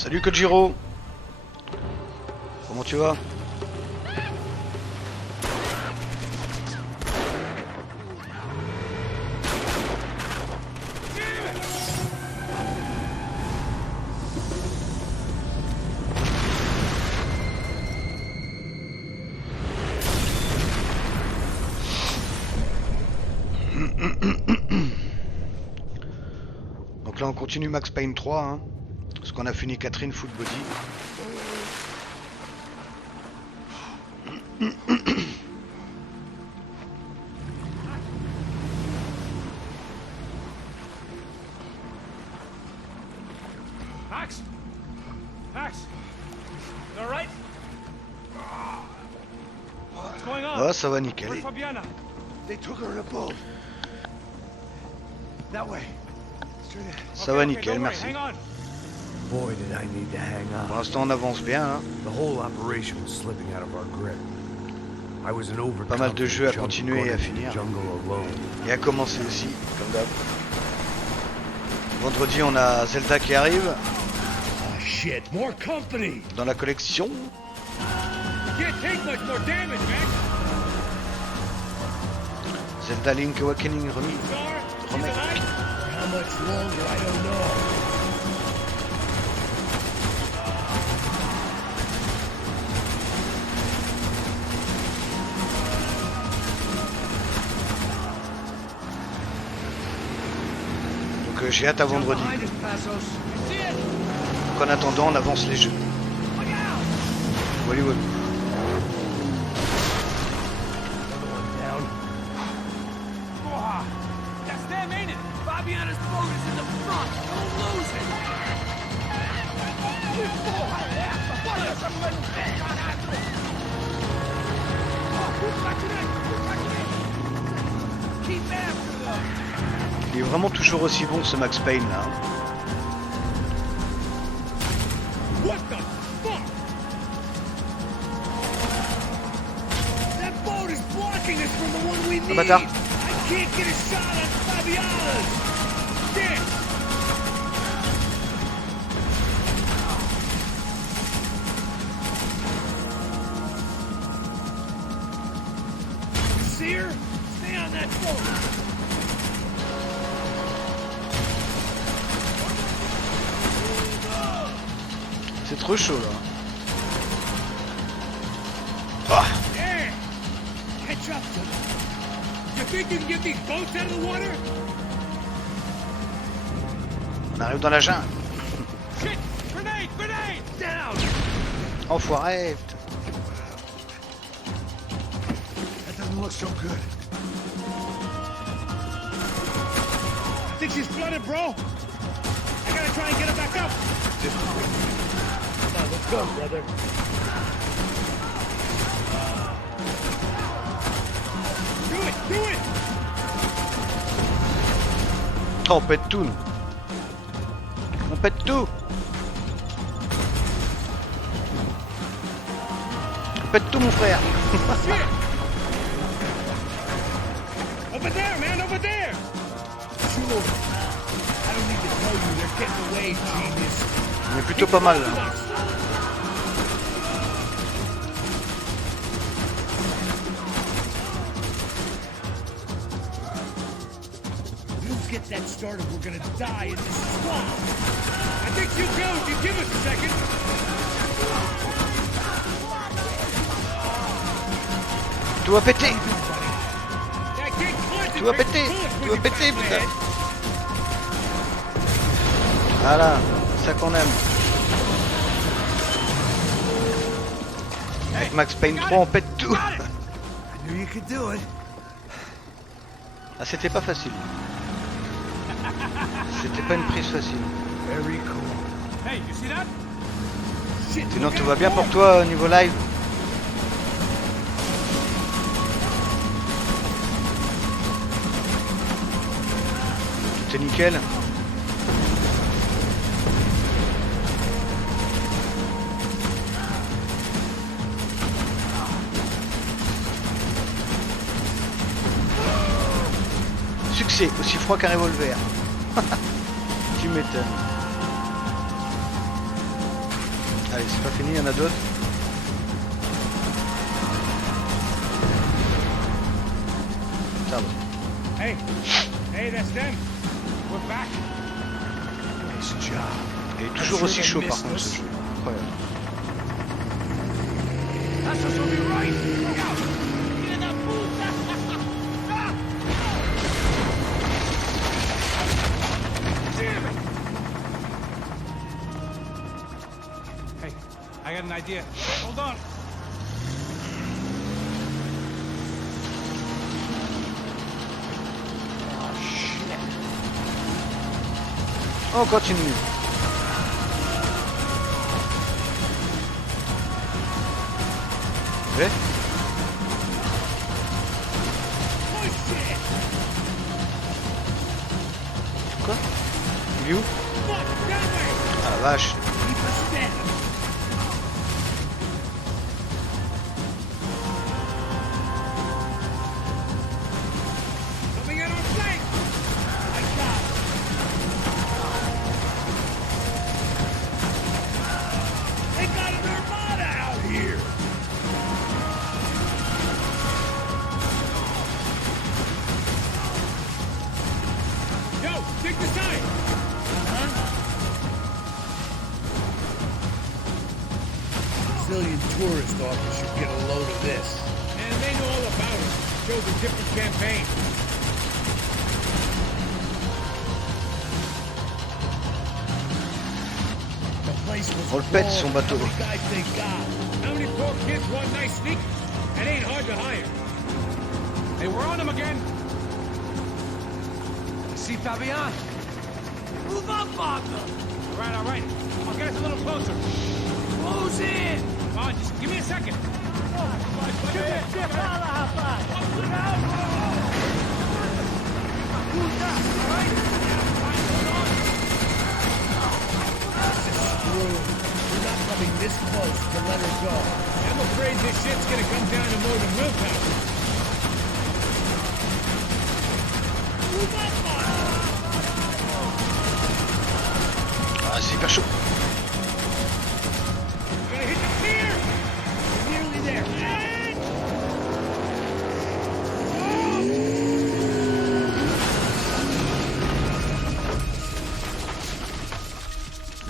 Salut Kojiro. Comment tu vas? Donc là on continue Max Payne 3 hein, parce qu'on a fini Catherine Full Body. Max? Max? You alright? What's going on? Ouais, ça va nickel. Where's Fabiana? They took her in a boat. That way. Straight ahead. Ça va Okay, nickel, don't worry, merci. hang on. Boy, did I need to hang Pour on. l'instant on avance bien hein. The whole operation was slipping out of our grip. I was an Pas mal de jeux à continuer et à finir. jungle alone. Et à commencer aussi, comme d'hab. Vendredi on a Zelda qui arrive Oh shit, more company! dans la collection. Can't take much more damage, Max! Zelda Link Awakening remis. Scar, she's Remake. alive? How much longer, I don't know. Donc j'ai hâte à vendredi. Behind us, Passos. You see it? Donc en attendant on avance les jeux. Look out! Hollywood. Down. Oh, that's them, ain't it? Fabiana's boat is in the front. Don't lose it! Keep after them! Il est vraiment toujours aussi bon ce Max Payne là. What the fuck? That boat is blocking us from the one we need. bâtard. I can't get a shot on Fabiana's. Shit! You see her? Stay on that boat. C'est trop chaud là. Ah, There! Catch up to them. You think you can get these boats out of the water? on arrive dans la jungle. Shit! Grenade! Grenade! Down! Enfoiré. That doesn't look so good. I think she's flooded, bro. I gotta try and get her back up. Come on, let's go, brother. Do it! Do it! Oh, on pète tout nous. On pète tout. On pète tout mon frère. Shit! Over there, man! Over there! Sure. I don't need to tell you they're getting away, genius. On est plutôt pas mal là. If we don't get that started, we're gonna die in this swamp. I think you go. You give us a second. Tout va péter. I can't concentrate. Tout va péter. Bullets Tout va with péter your putain. head. Voilà, c'est ça qu'on aime. Avec Max Payne 3 on pète tout. I knew you could do it. Ah c'était pas facile. C'était pas une prise facile. Very cool. Hey, you see that? Shit, Sinon look tout out. va bien pour toi au niveau live? Tout est nickel. Succès, aussi froid qu'un revolver. Tu m'étonnes. Allez, c'est pas fini, il y en a d'autres. Ça va. Hey, hey, that's them. We're back. Nice job. Il est toujours aussi chaud par contre ce jeu. Incroyable. That's what's gonna be right. Look out. Get in that pool. Damn it. Hey, I got an idea. Hold on. On continue. Ouais. Quoi? Il est où? Ah la vache. Coming in on flank. I got it. They got an armada out here. Yo, take the sign. Brazilian tourist office should get a load of this. And they know all about it. Shows a different campaign. The place was On le pète, son bateau. How many guys they got? How many poor kids want nice sneakers? That ain't hard to hire. Hey, we're on him again. See Fabian? Move up, Martha. All right. I'll get us a little closer. Close in. Come on, just give me a second. We're not coming this close to let her go. I'm afraid this shit's gonna come down to more than willpower. Move up, Martha. Ah c'est hyper chaud. We're gonna hit the pier. We're nearly there.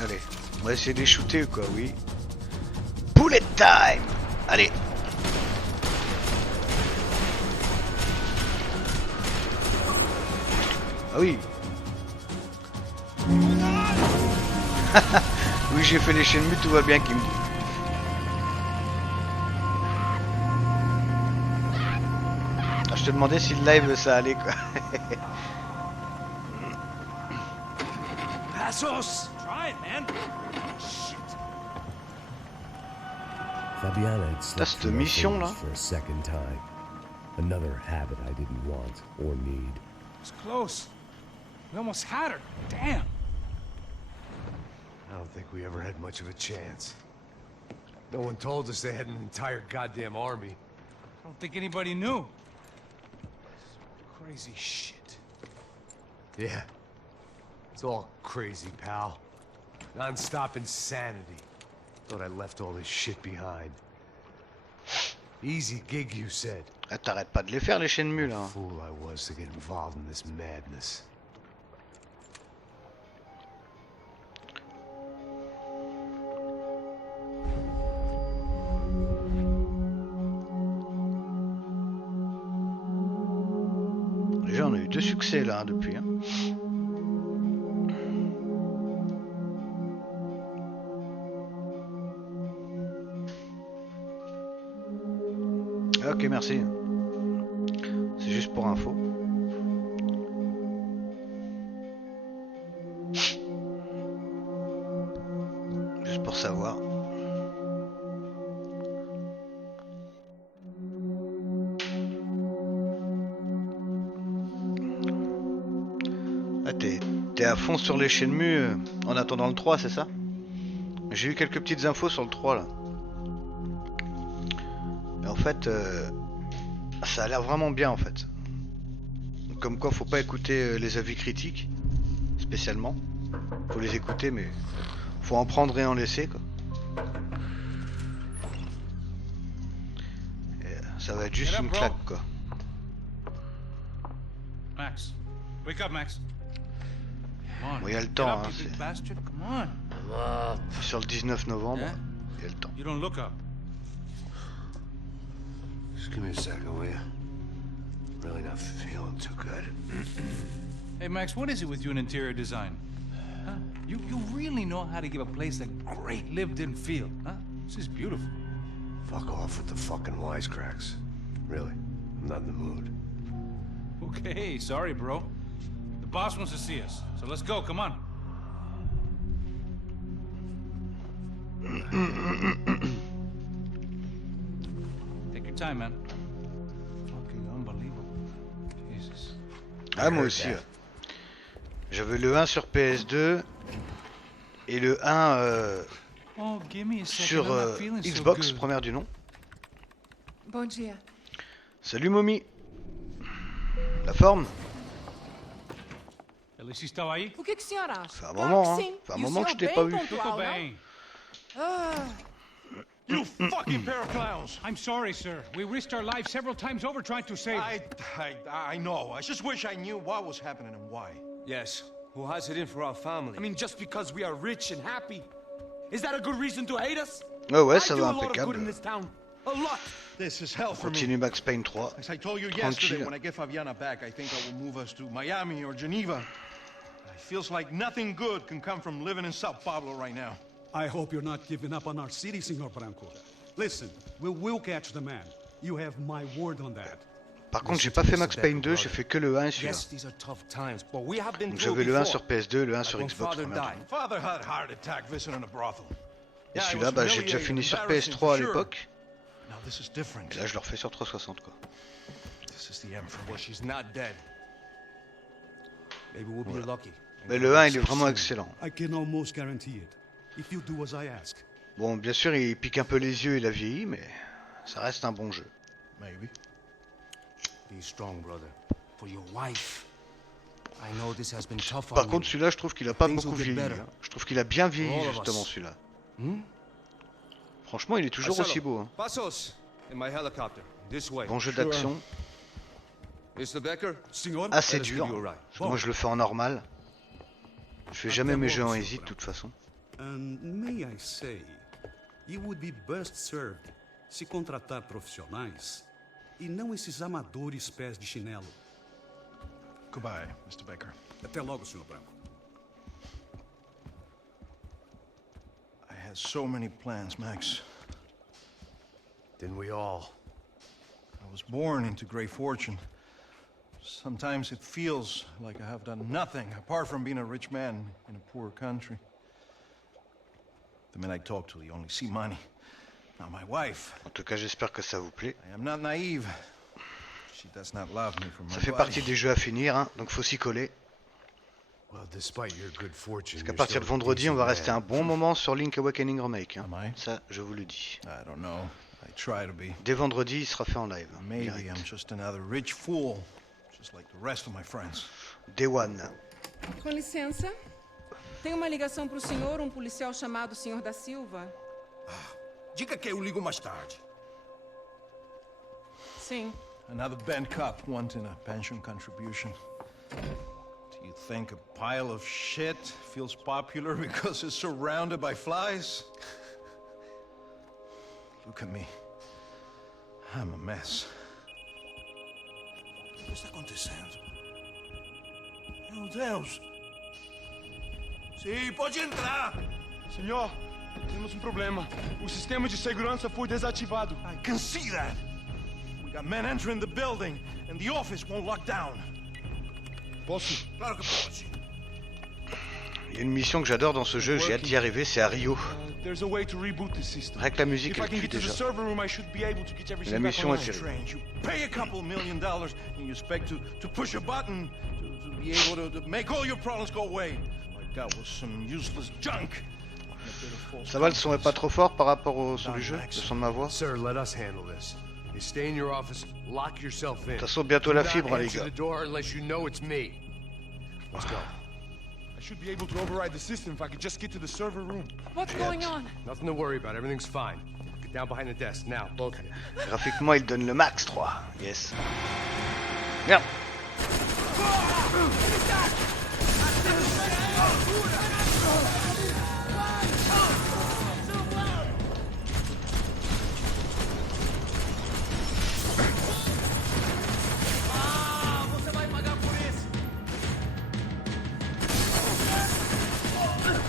Allez, on va essayer de les shooter quoi, oui. Bullet time. Allez. Ah oui. Oui, j'ai fait les Shenmue, tout va bien, qui me dit. Ah, je te demandais si le live ça allait quoi. Passos. Try it, man. Shit. Fabiana had slipped That's the through my mission, fingers là. for a second time. Another habit I didn't want or need. It's close. We almost had her. Damn. I don't think we ever had much of a chance. No one told us they had an entire goddamn army. I don't think anybody knew. Crazy shit. Yeah. It's all crazy, pal. Non-stop insanity. Thought I left all this shit behind. Easy gig, you said. Ah, t'arrêtes pas de les faire les Shenmue là. Fool I was to get involved in this madness. Déjà on a eu 2 succès là hein, depuis. Hein. Ok merci. C'est juste pour info. Juste pour savoir. Ah, t'es à fond sur les Shenmue en attendant le 3, c'est ça? J'ai eu quelques petites infos sur le 3 là. Et en fait, ça a l'air vraiment bien en fait. Comme quoi, faut pas écouter les avis critiques, spécialement. Faut les écouter, mais faut en prendre et en laisser quoi. Ça va être juste Get up, une bro. claque, quoi. Max. Wake up, Max. Come on. Bon, il y a le Get temps, up, hein. you big bastard. Come on. Sur le 19 novembre, Yeah? il y a le temps. You don't look up. Just give me a second, will you? Really not feeling too good. Hey, Max, what is it with you and interior design? Huh? You really know how to give a place a great lived-in feel, huh? This is beautiful. Fuck off with the fucking wisecracks. Really, I'm not in the mood. Okay, sorry, bro. The boss wants to see us, so let's go, come on. Take your time, man. Fucking unbelievable. Jesus. Ah, moi aussi. Ouais. J'avais le 1 sur PS2 et le 1 Oh, give me a second. sur I'm not feeling so Xbox, good. première du nom. Bom dia. Salut Mommy. La forme? Ela estava aí? O que o senhor acha? Fait un Claro moment, que hein. sim. Fait un E o moment que senhor je t'ai bem pas vu. pontual, Tudo não? bem. Ah, You fucking pair of clowns! I'm sorry, sir. We risked our lives several times over trying to save you. I know. I just wish I knew what was happening and why. Yes, who has it in for our family? I mean, just because we are rich and happy, is that a good reason to hate us? Ouais, ouais, I ça do va a lot of good in impeccable. this town. A lot. This is hell for me. Continue Max Payne 3. As I told you Tranquille. yesterday, when I get Fabiana back, I think I will move us to Miami or Geneva. It feels like nothing good can come from living in Sao Paulo right now. I hope you're not giving up on our city, Senor Branco. Listen, we will catch the man. You have my word on that. Par contre, j'ai pas fait Max Payne 2, j'ai fait que le 1 et celui-là. Yes, these are tough times, but we have been Donc through j'avais le 1 before. sur PS2, le 1 sur Like when Xbox, father première du died. nom. Father had a heart attack visiting a brothel. Et Yeah, it celui-là, was bah, j'ai déjà humiliating, fini sur embarrassing PS3 for à sure. l'époque. Now this is different. Et là, je le refais sur 360, quoi. This is the end for me. Well, she's not dead. Maybe we'll be lucky. Mais le 1, il est vraiment excellent. I can almost guarantee it. If you do as I ask. Bon, bien sûr, il pique un peu les yeux, il a vieilli, mais ça reste un bon jeu. Maybe. Be strong, brother. For your wife. I know this has been tough Par on contre, you. celui-là, je trouve qu'il a pas Things beaucoup will get vieilli. better. Hein. Je trouve qu'il a bien vieilli, For all of justement, us. celui-là. Hmm? Franchement, il est toujours Marcelo, aussi beau. Hein. Passos, in my helicopter. This way. Bon jeu d'action, Mr. Becker, Senor? assez let us give dur. you a ride. Parce que moi, je le fais en normal. Je fais jamais mes jeux en easy, de toute façon. And may I say, you would be best served se contratar profissionais e não esses amadores pés de chinelo. Goodbye, Mr. Baker. Até logo, Senor Branco. I had so many plans, Max. Didn't we all? I was born into great fortune. Sometimes it feels like I have done nothing apart from being a rich man in a poor country. The men I talk to, they only see money. Not my wife. En tout cas, j'espère que ça vous plaît. I am not naive. She does not love me for my Ça fait body. partie des jeux à finir, hein, donc faut s'y coller. Well, despite your good fortune, Parce qu'à you're partir still de a vendredi, on va decent rester man. un bon moment sur Link Awakening Remake. Hein. Am I? Ça, je vous le dis. I don't know. I try to be. Dès vendredi, il sera fait en live. Maybe direct. I'm just another rich fool, just like the rest of my friends. Day One. com licença. Tem uma ligação para o senhor, policial chamado Senhor da Silva. Diga que eu ligo mais tarde. Sim. Another bent cop wanting a pension contribution. Do you think a pile of shit feels popular because it's surrounded by flies? Look at me. I'm a mess. O que está acontecendo? Meu Deus! Sim, pode entrar! Senhor, temos problema. O sistema de segurança foi desativado. I can see that! We got men entering the building, and the office won't lock down. Posso? Claro que pode. Il y a une mission que j'adore dans ce jeu, j'ai hâte d'y arriver, c'est à Rio. There's a way to reboot the system. Rien que la musique, If elle I can tue get to the déjà. server room, I should be able to get Et everything la back mission est online. terrible. Strange. You pay a couple $1 million and you expect to push a button to be able to make all your problems go away. My God, was some useless junk. And a bit of false Ça va, le son est pas confidence. trop fort par rapport au son du jeu, le son de ma voix. De Sir, let us handle this. You stay in your office, lock yourself in. toute façon, bientôt Do la not fibre, les answer gars. the door unless you know it's me. Let's go. I should be able to override the system if I could just get to the server room. What's going on? Nothing to worry about. Everything's fine. Get down behind the desk now, both of you. Graphiquement, il donne le max 3. Yes. Merde.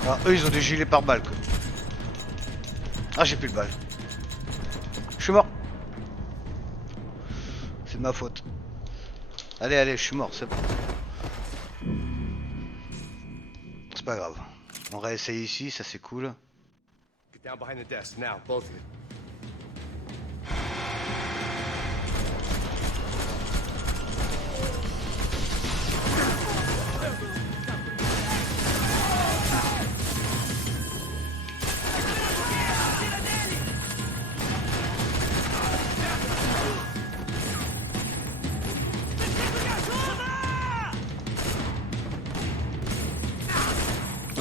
Ah, eux ils ont des gilets par balles quoi. Ah j'ai plus de balles. Je suis mort. C'est de ma faute. Allez allez je suis mort c'est bon. C'est pas grave. On réessaye ici ça c'est cool. Get down behind the desk now, both of you.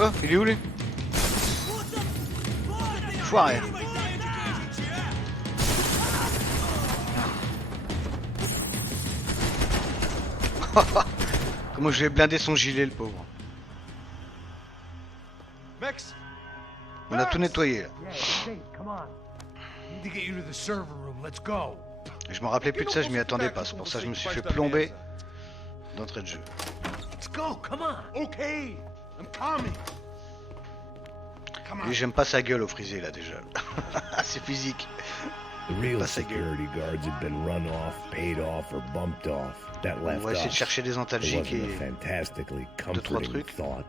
Oh, il est où lui? Foiré. Comment je vais blinder son gilet le pauvre. Max! On a tout nettoyé là. Come on. Need to get you to the server room. Let's go. Et je me rappelais plus de ça, je m'y attendais pas. C'est pour ça que je me suis fait plomber d'entrée de jeu. Let's go. Come on. Okay, I'm coming. Et j'aime pas sa gueule au frisé là déjà. C'est physique. The real Pas sa gueule. security guards had been run off, paid off, or bumped off. That On left va essayer de us. chercher des It antalgiques wasn't a et fantastically deux, trois comforting trucs. thought.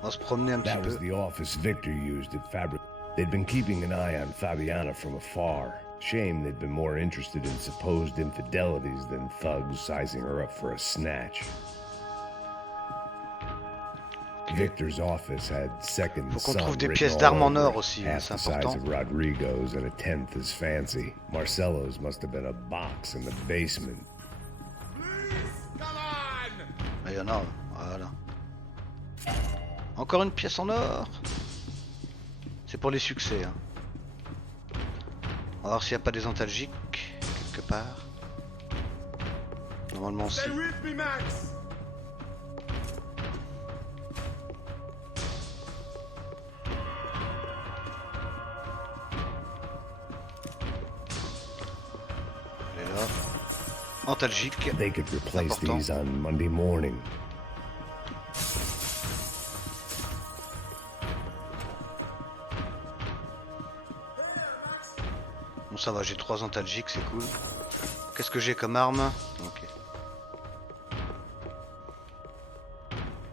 on va se promener un petit That was peu. the office Victor used at Fabric. They'd been keeping an eye on Fabiana from afar. Shame they'd been more interested in supposed infidelities than thugs sizing her up for a snatch. Victor's office had second Faut qu'on son trouve des written pièces all d'armes en over or it, aussi, hein, half c'est the size important. of Rodrigo's and a tenth as fancy. Marcello's must have been a box in the basement. Il y en a, voilà. Encore une pièce en or. C'est pour les succès. Hein. On va voir s'il n'y a pas des antalgiques quelque part. Normalement si. Stay with me, Max! Elle est là. Antalgique. They could replace Important. these on Monday morning. Bon ça va, j'ai 3 antalgiques, c'est cool. Qu'est-ce que j'ai comme arme? Ok.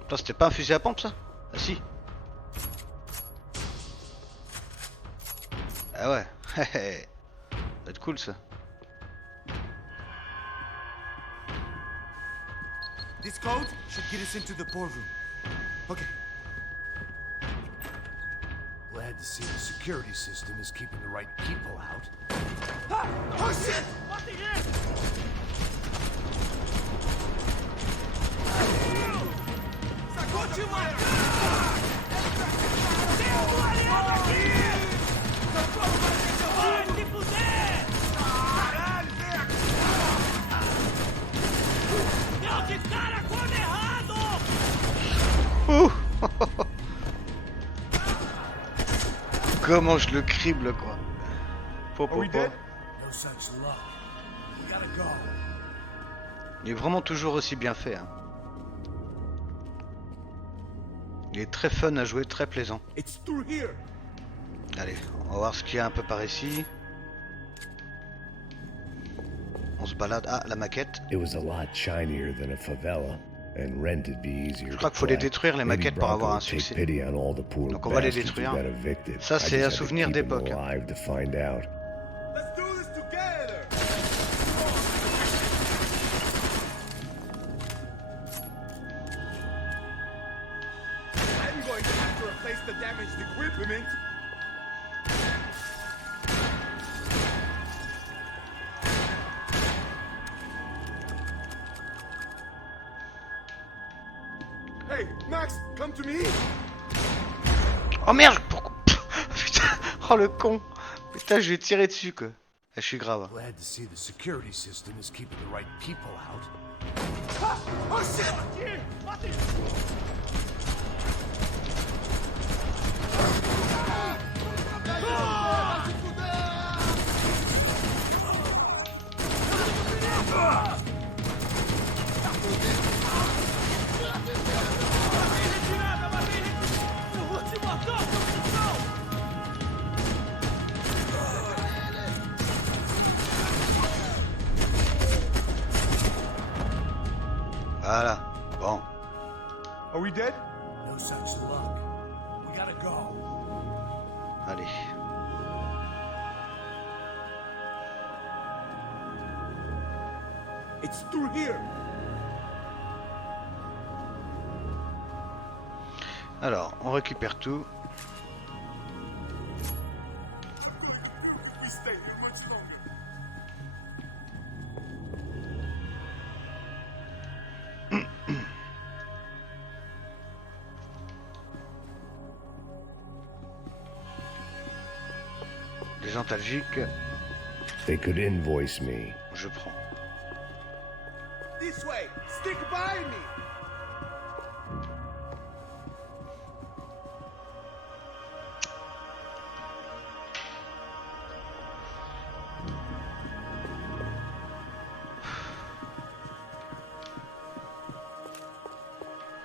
Putain, c'était pas un fusil à pompe ça? Ah si. Ah ouais. Ça va être cool ça. This code should get us into the boardroom. Okay. Glad to see the security system is keeping the right people out. Oh shit! What the hell? Sacou de uma Tem um aliado aqui! Socorro, vai se fuder! Caralho, vem aqui! Deu de cara com o errado! Comment je le crible quoi. Po, po, po. No such luck. We gotta go. Il est vraiment toujours aussi bien fait. Hein. Il est très fun à jouer, très plaisant. It's through here. Allez, on va voir ce qu'il y a un peu par ici. On se balade. Ah, la maquette. It was a lot shinier than a favela, and rent would be easier. Je crois qu'il faut les détruire les maquettes pour avoir un succès. Donc on va les détruire. Ça c'est un souvenir d'époque. To find out. Let's do this together! I'm going to have to replace the damaged equipment! Hey, Max, come to me! Oh merde, pourquoi? Putain, Oh le con. Putain, je lui ai tiré dessus quoi. Ah, je suis grave. Glad to see the security system is keeping the right people out. Oh shit! Voilà. Bon. Are we dead? No such luck. We gotta go. Allez. It's through here. Alors, on récupère tout. We stay here much longer. Des antalgiques, They could invoice me. je prends. This way. Stick by me.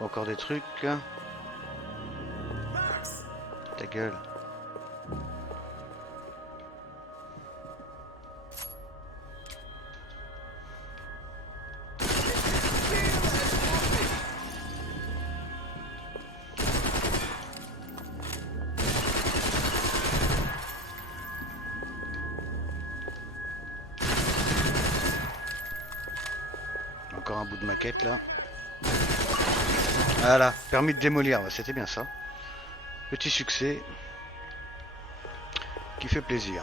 Encore des trucs. Ta gueule. Encore un bout de maquette là. Voilà, permis de démolir, c'était bien ça. Petit succès qui fait plaisir.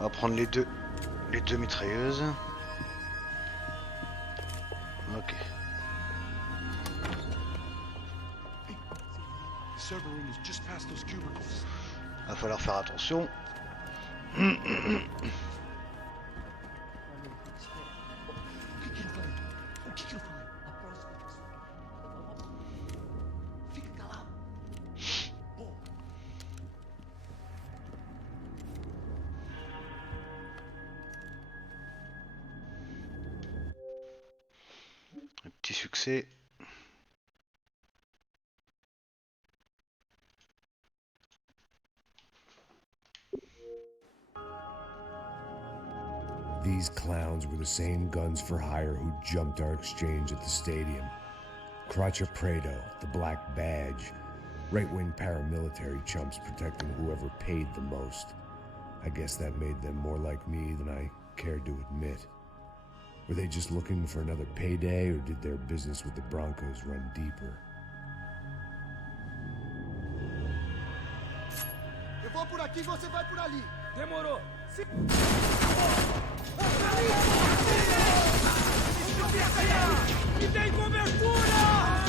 On va prendre les deux mitrailleuses. Ok. The server room is just past those cubicles. Va falloir faire attention. Un petit succès. These clowns were the same guns for hire who jumped our exchange at the stadium. Crotcha Prado, the Black Badge. Right-wing paramilitary chumps protecting whoever paid the most. I guess that made them more like me than I cared to admit. Were they just looking for another payday, or did their business with the Broncos run deeper? Eu vou por aqui, você vai por ali. Demorou. Me tem cobertura!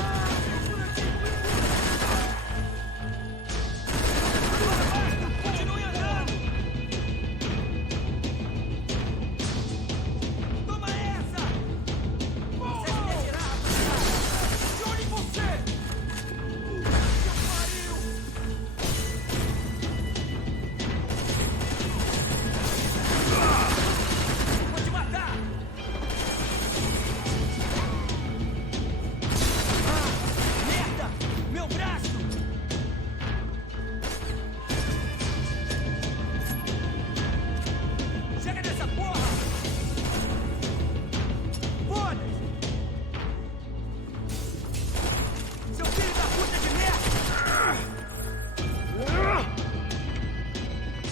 Continue andando! Toma essa! Você se retirar! De onde você? Que pariu! Vou te matar! Merda! Meu braço! Chega dessa porra! Foda-se! Seu filho da puta de merda!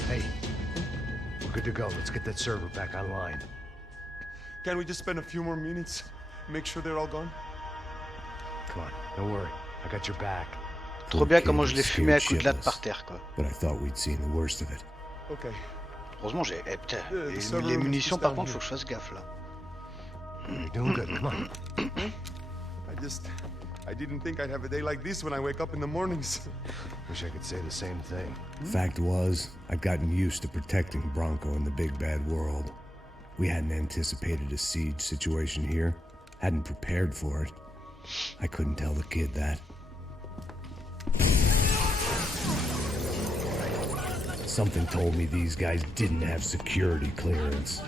Hey, we're good to go. Let's get that server back online. Can we just spend a few more minutes? Make sure they're all gone? Come on, don't worry. I got your back. Trop bien comment je l'ai Scared fumé à coups de latte shitless. par terre quoi. But I thought we'd seen the worst of it. Okay. Heureusement j'ai. Eh, putain, The server les room is munitions just par down contre here. faut que je fasse gaffe là. You're doing good. Come on. I didn't think I'd have a day like this when I wake up in the mornings. Wish I could say the same thing. Fact was, I'd gotten used to protecting Bronco in the big bad world. We hadn't anticipated a siege situation here, hadn't prepared for it. I couldn't tell the kid that. Something told me these guys didn't have security clearance.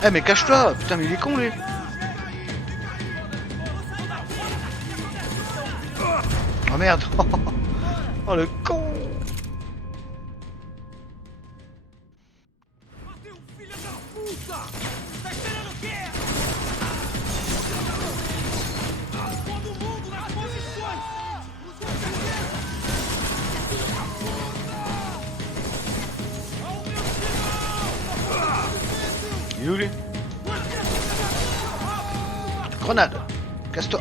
Eh mais cache-toi! Putain mais il est con lui! Oh merde! Oh le con! Il est où lui? Grenade! Casse-toi!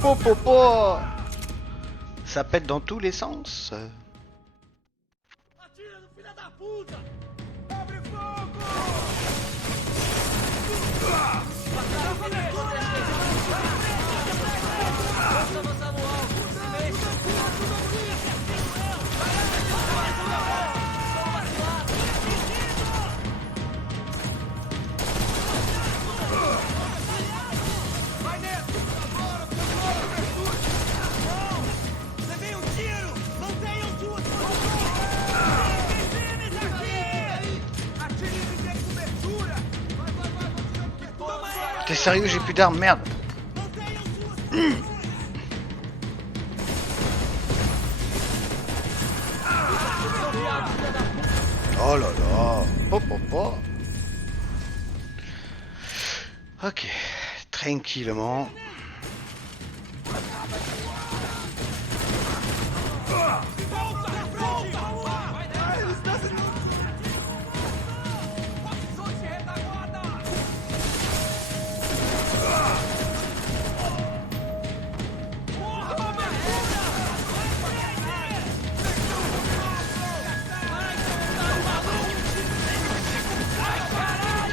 Po po po! Ça pète dans tous les sens. T'es sérieux, j'ai plus d'armes, merde. Oh là là. Pop, pop, pop. Ok, tranquillement.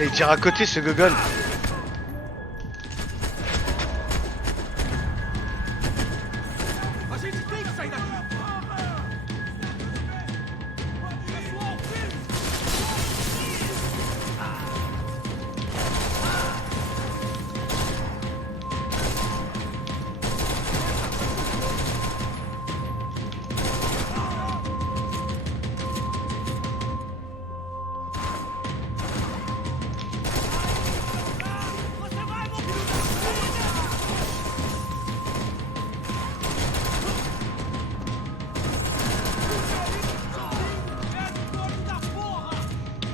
Il tire à côté ce gogol.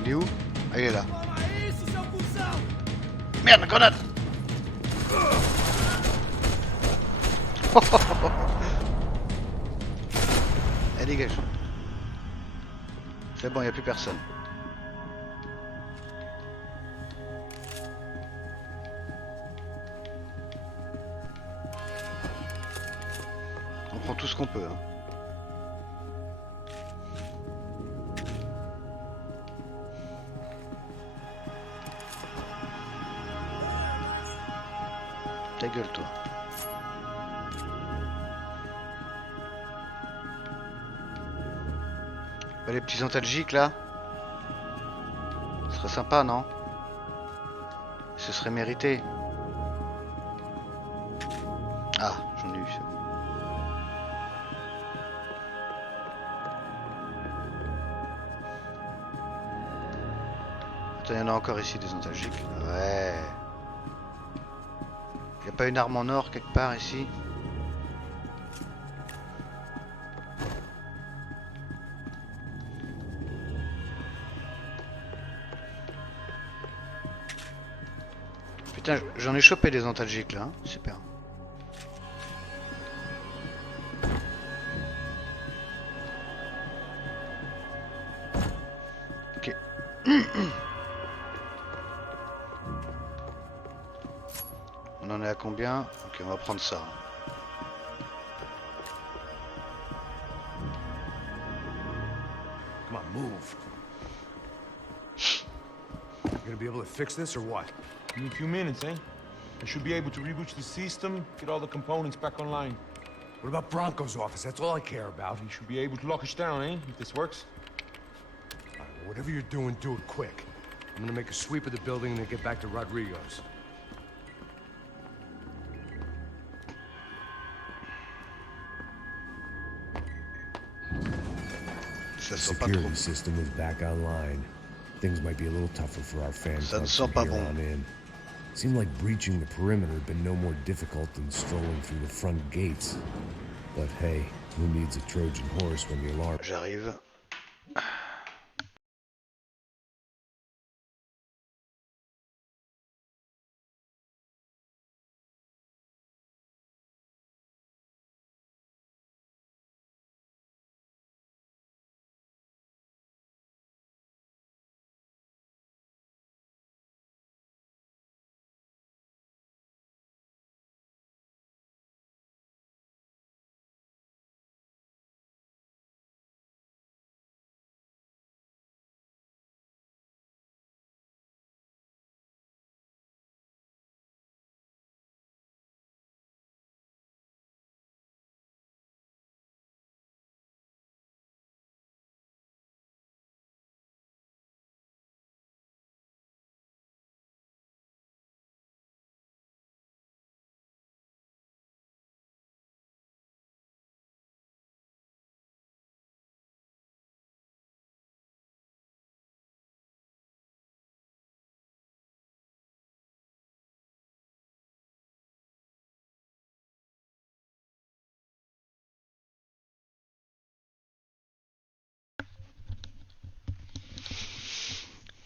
Il est où? Ah, il est là. Merde, grenade! Elle dégage. C'est bon, il n'y a plus personne. On prend tout ce qu'on peut. Hein. Ta gueule, toi. Bah, les petits antalgiques là. Ce serait sympa, non? Ce serait mérité. Ah, j'en ai eu. Putain, il y en a encore ici des antalgiques. Ouais. Y a pas une arme en or quelque part ici? Putain, j'en ai chopé des antalgiques là, hein. Super. Ok. On en est à combien? Ok, on va prendre ça. Come on, move. You gonna be able to fix this or what? Give me a few minutes, eh? I should be able to reboot the system, get all the components back online. What about Bronco's office? That's all I care about. You should be able to lock us down, eh? If this works. All right, well, whatever you're doing, do it quick. I'm gonna make a sweep of the building and then get back to Rodrigo's. Ça The sent pas trop. security system is back online. Things might be a little tougher for our fan Ça ne club sent from pas here bon. on in. Seemed like breaching the perimeter had been no more difficult than strolling through the front gates. But hey, who needs a Trojan horse when the alarm... J'arrive.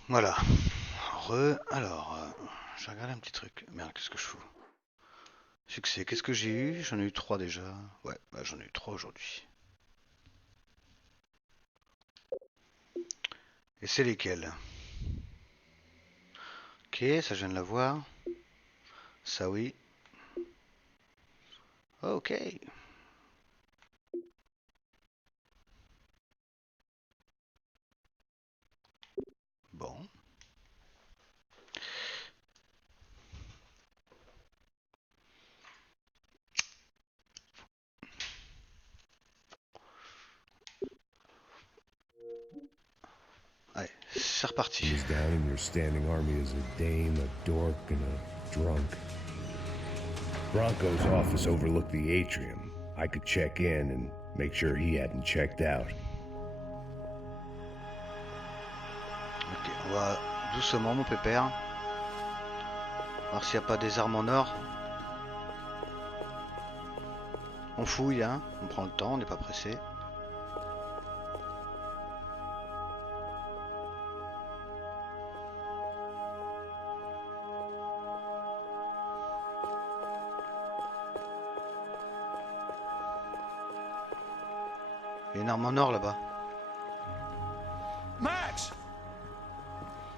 Voilà. Alors, je vais regarder un petit truc. Merde, qu'est-ce que je fous? Succès, qu'est-ce que j'ai eu? J'en ai eu 3 déjà. Ouais, bah, j'en ai eu 3 aujourd'hui. Et c'est lesquels? Ok, ça je viens de la voir. Ça oui. Ok. Bon. Allez, c'est reparti. is down and your standing army is a dame, a dork, and a drunk. Bronco's office overlooked the atrium. I could check in and make sure he hadn't checked out. Ok, on va doucement mon pépère. Voir s'il n'y a pas des armes en or. On fouille, hein. On prend le temps, on n'est pas pressé. Il y a une arme en or là-bas. Max!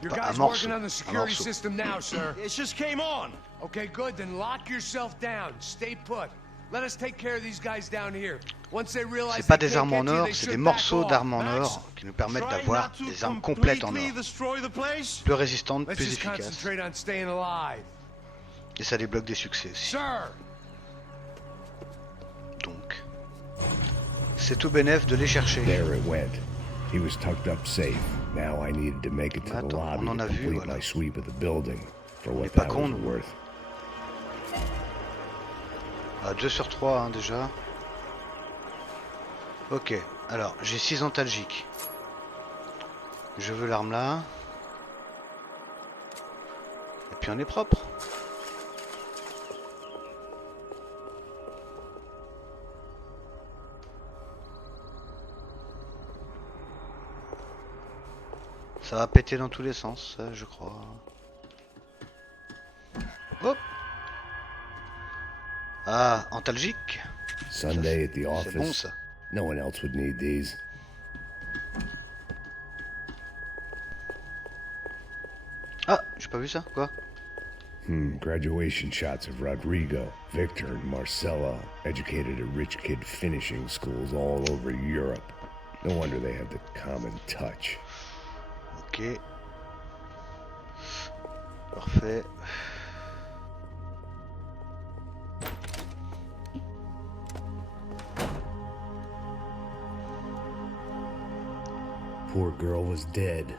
Your Un guy's morceau. working on the Un security morceau. system now, sir. It just came on. Okay, good. Then lock yourself down. Stay put. Let us take care of these guys down here. Once they realize C'est pas they des can't armes en get to you, or, they c'est should des back morceaux off. d'armes en Max, or qui nous permettent Try d'avoir not to des armes complètes en completely or. destroy the place. Plus résistantes, let's plus just efficaces. concentrate on staying alive. Et ça débloque des succès aussi. Sir! Donc, c'est tout bénef de les chercher. There it went. He was tucked up safe. Now I needed to make it to the Attends, lobby on en to a vu, complete voilà. my sweep of the building for On est what pas that con, was nous. worth. 2 sur 3 hein, déjà. Ok, alors j'ai 6 antalgiques. Je veux l'arme là. puis on est propre. Ça va péter dans tous les sens, ça, je crois. Hop. Ah, antalgique. Sunday at the C'est bon office. ça. No one else would need these. Ah, j'ai pas vu ça, quoi? Graduation shots of Rodrigo, Victor, and Marcella, educated at rich kid finishing schools all over Europe. No wonder they have the common touch. Ok. Parfait. Poor girl was dead.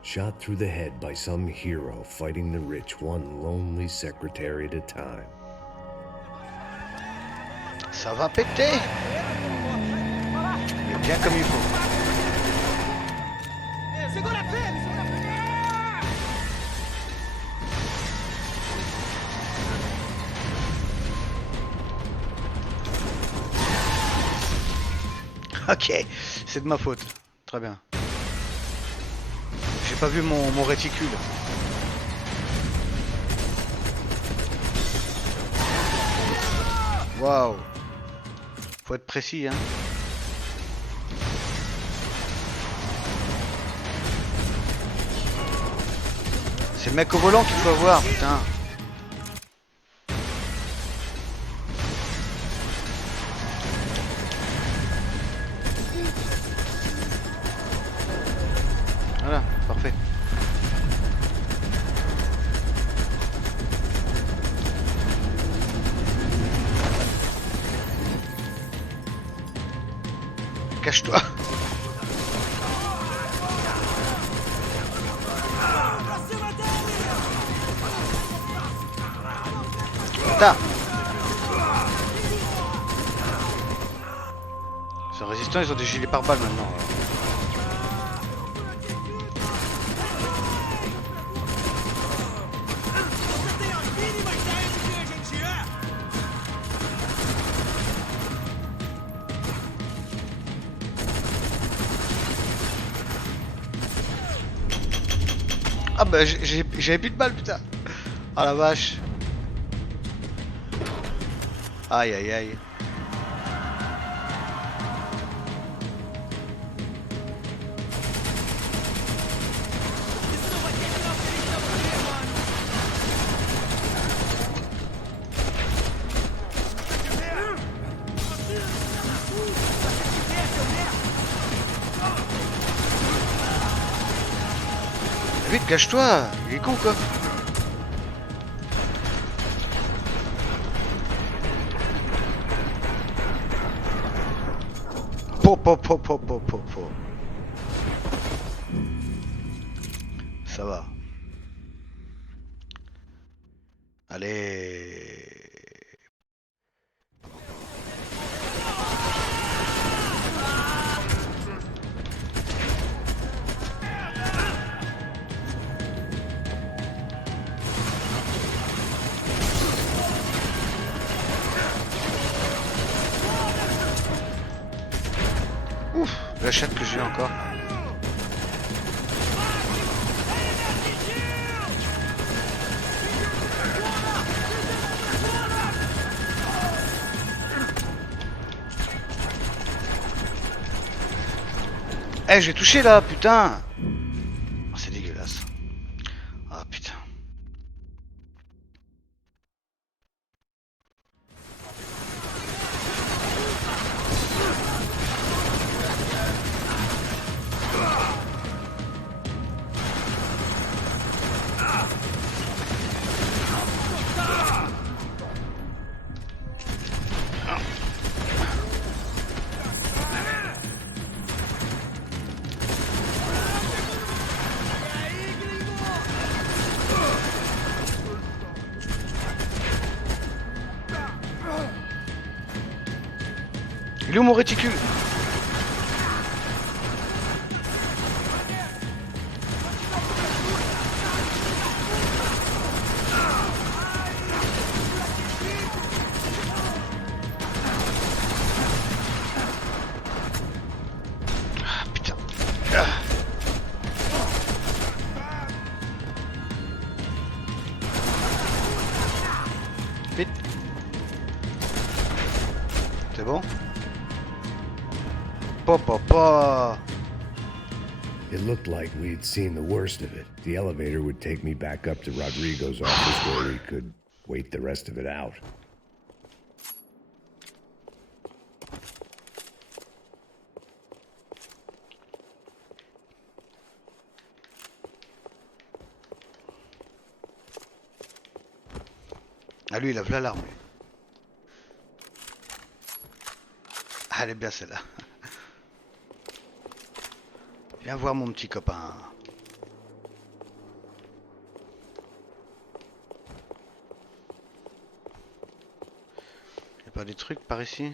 Shot through the head by some hero fighting the rich one lonely secretary at a time. Ça va péter. Mais bien comme il faut. Ok, c'est de ma faute. Très bien. J'ai pas vu mon réticule. Waouh. Faut être précis, hein. C'est le mec au volant qu'il faut avoir, putain. Voilà, parfait. Cache-toi. Putain. Ces résistants, ils ont des gilets pare-balles maintenant. Ah bah j'avais plus de balles, putain. Ah la vache. Aïe aïe aïe. Vite, cache-toi. Il est con quoi. Po. Ça va. Allez. Ouf, la chatte que j'ai encore. Eh, j'ai touché là, putain. Oh, c'est dégueulasse. Ah putain. Il est où mon réticule? Vite. C'est bon? Papa. It looked like we'd seen the worst of it. The elevator would take me back up to Rodrigo's office where we could wait the rest of it out. Ah lui il a v'là l'arme. Ah, elle est bien celle-là. Viens voir mon petit copain. Y'a pas des trucs par ici?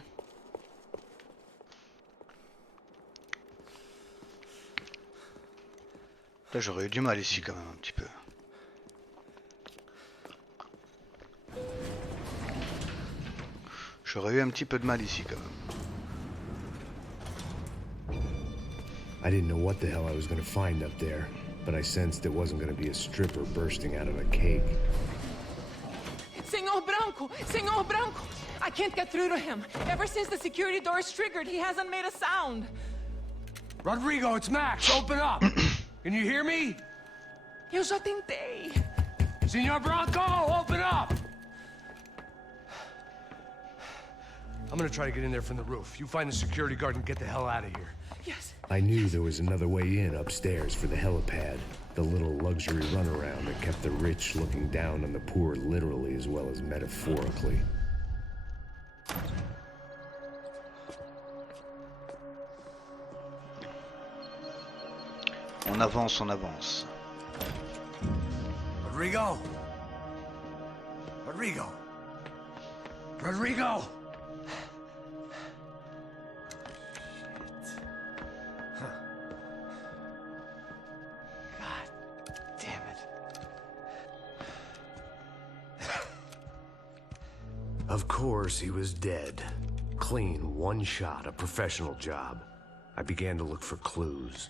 Là j'aurais eu du mal ici quand même un petit peu. J'aurais eu un petit peu de mal ici quand même. I didn't know what the hell I was gonna find up there, but I sensed it wasn't gonna be a stripper bursting out of a cake. Senor Branco! I can't get through to him. Ever since the security door is triggered, he hasn't made a sound. Rodrigo, it's Max. Open up. Can you hear me? Eu já tentei. Senor Branco, open up! I'm gonna try to get in there from the roof. You find the security guard and get the hell out of here. Yes. I knew there was another way in upstairs for the helipad, the little luxury runaround that kept the rich looking down on the poor literally as well as metaphorically. On avance, on avance. Rodrigo! Rodrigo! Rodrigo! Of course, he was dead. Clean, one shot, a professional job. I began to look for clues.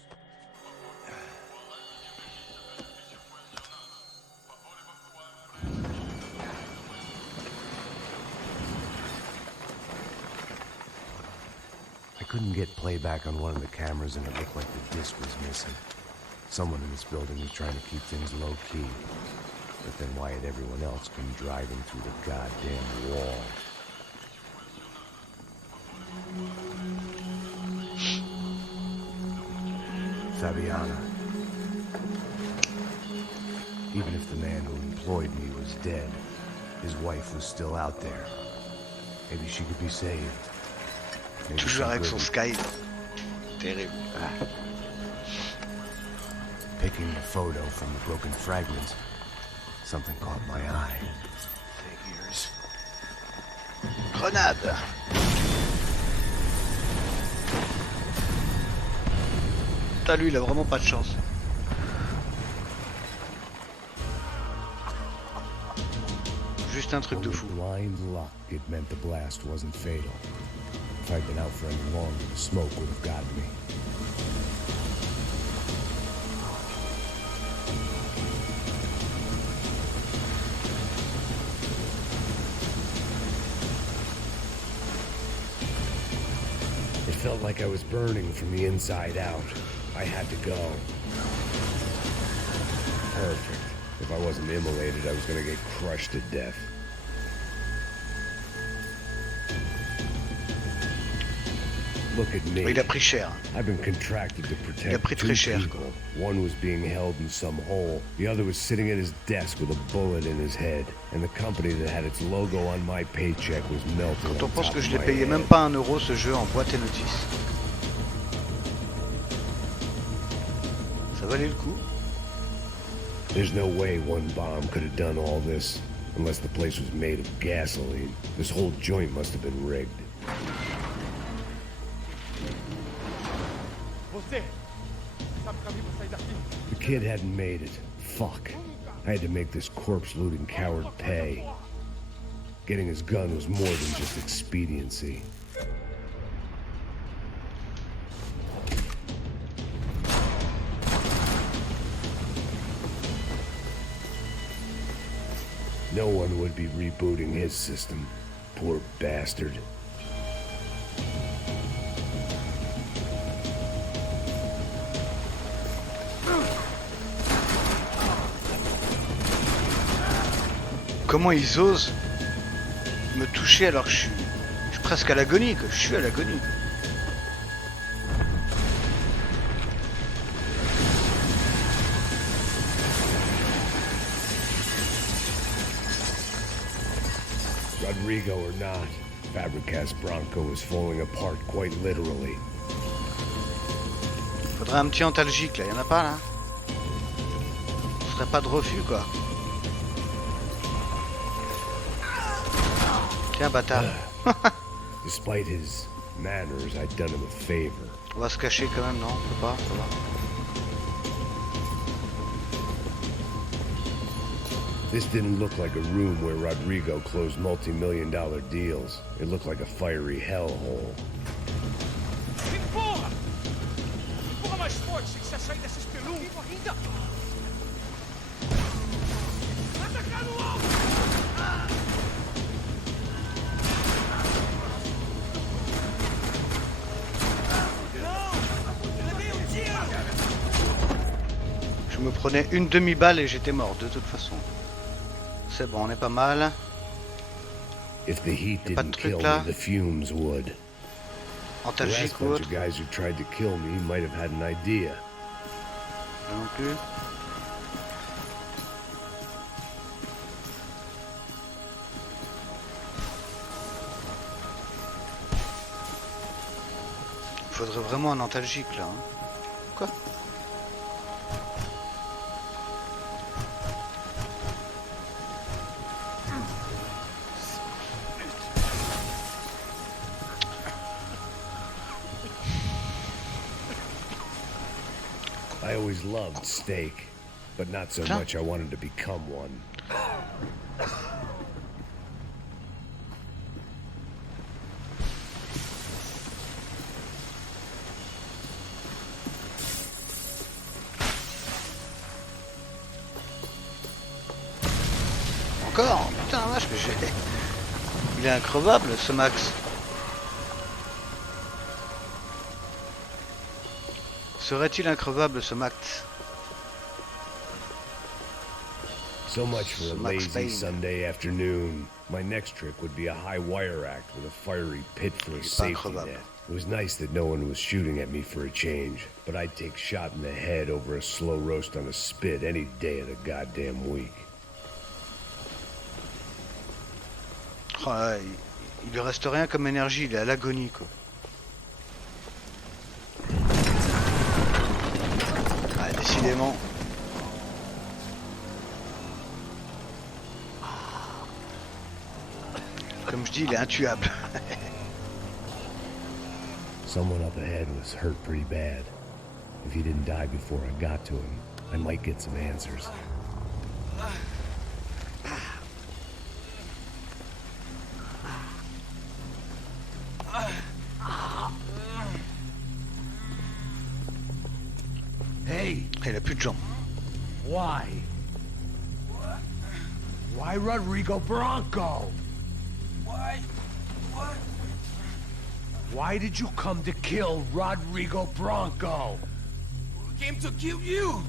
I couldn't get playback on one of the cameras and it looked like the disc was missing. Someone in this building was trying to keep things low-key. But then why had everyone else come driving through the goddamn wall? Fabiana. Even if the man who employed me was dead, his wife was still out there. Maybe she could be saved. Maybe Toujours avec son couldn't. Skype. Terrible. Picking a photo from the broken fragments, something caught my eye. Figures. Grenade. Putain, lui il a vraiment pas de chance. Juste un truc de Only fou. blind luck it meant the blast wasn't fatal. If I'd been out for any longer, the smoke would have gotten me. It felt like I was burning from the inside out. I had to go. Perfect. If I wasn't immolated, I was gonna get crushed to death. Look at me. Il a pris cher. I've been contracted to Il a protect pris two très cher, people. quoi. One was being held in some hole. The other was sitting at his desk with a bullet in his head. And the company that had its logo on my paycheck was melting Quand on on pense top que of je l'ai my payé head. même pas 1 euro ce jeu en boîte et notice. Ça valait le coup. There's no way one bomb could have done all this. Unless the place was made of gasoline. This whole joint must have been rigged. The kid hadn't made it. Fuck. I had to make this corpse-looting coward pay. Getting his gun was more than just expediency. No one would be rebooting his system. Poor bastard. Comment ils osent me toucher alors que je suis presque à l'agonie, quoi. Je suis à l'agonie. Rodrigo or not, Fabregas Bronco is falling apart quite literally. Faudrait un petit antalgique là, y'en a pas là? Ce serait pas de refus quoi. Tiens bâtard. Despite his manners, I'd done him a favor. On va se cacher quand même, non? On peut pas, ça va. This didn't look like a room where Rodrigo closed multi-million-dollar deals. It looked like a fiery hellhole. Empurra! Empurra mais forte, se quiser sair dessa espelunca. Corrida! Vai atacar no alto! Je me prenais une demi-balle et j'étais mort de toute façon. C'est bon, on est pas mal. If the heat Y'a pas de didn't truc kill là? me, the fumes would. The Antalgique last ou bunch autre? of guys who tried to kill me might have had an idea. Non plus. Faudrait vraiment un antalgique là. Hein. Quoi? I always loved steak, but not so Tiens. much I wanted to become one. Encore? Putain la vache, mais j'ai... Il est increvable ce Max. Serait-il increvable ce Max? So much for a Max lazy Payne. Sunday afternoon. My next trick would be a high wire act with a fiery pit for a pas safety increvable. net. It was nice that no one was shooting at me for a change, but I'd take shot in the head over a slow roast on a spit any day of the goddamn week. Oh là, il lui reste rien comme énergie, il est à l'agonie quoi. Ah, décidément. Comme je dis, il est intuable. Someone up ahead was hurt pretty bad. If he didn't die before I got to him, I might get some answers. Hey, Il a plus de jambes. why? Why Rodrigo Bronco? Why? What? Why did you come to kill Rodrigo Bronco? We came to kill you!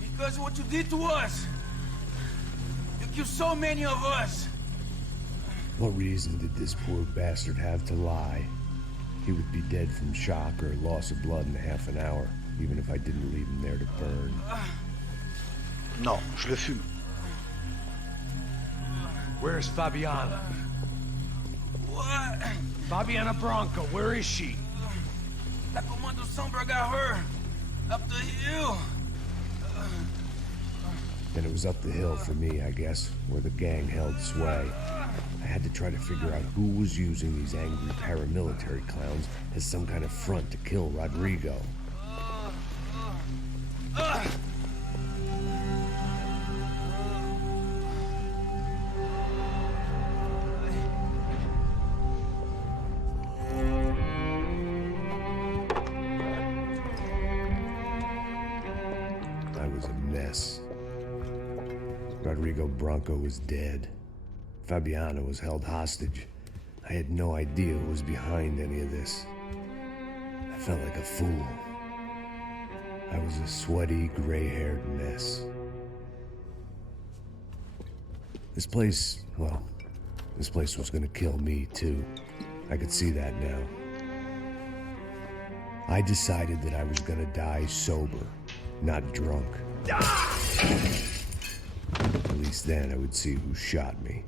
Because of what you did to us! You killed so many of us! What reason did this poor bastard have to lie? He would be dead from shock or loss of blood in half an hour, even if I didn't leave him there to burn. Non, je le fume. Where's Fabiana? What? Fabiana Bronco, where is she? That Commando Sombra got her! Up the hill! Then it was up the hill for me, I guess, where the gang held sway. I had to try to figure out who was using these angry paramilitary clowns as some kind of front to kill Rodrigo. Rodrigo Branco was dead. Fabiana was held hostage. I had no idea who was behind any of this. I felt like a fool. I was a sweaty, gray-haired mess. This place was gonna kill me, too. I could see that now. I decided that I was gonna die sober, not drunk. At least then I would see who shot me.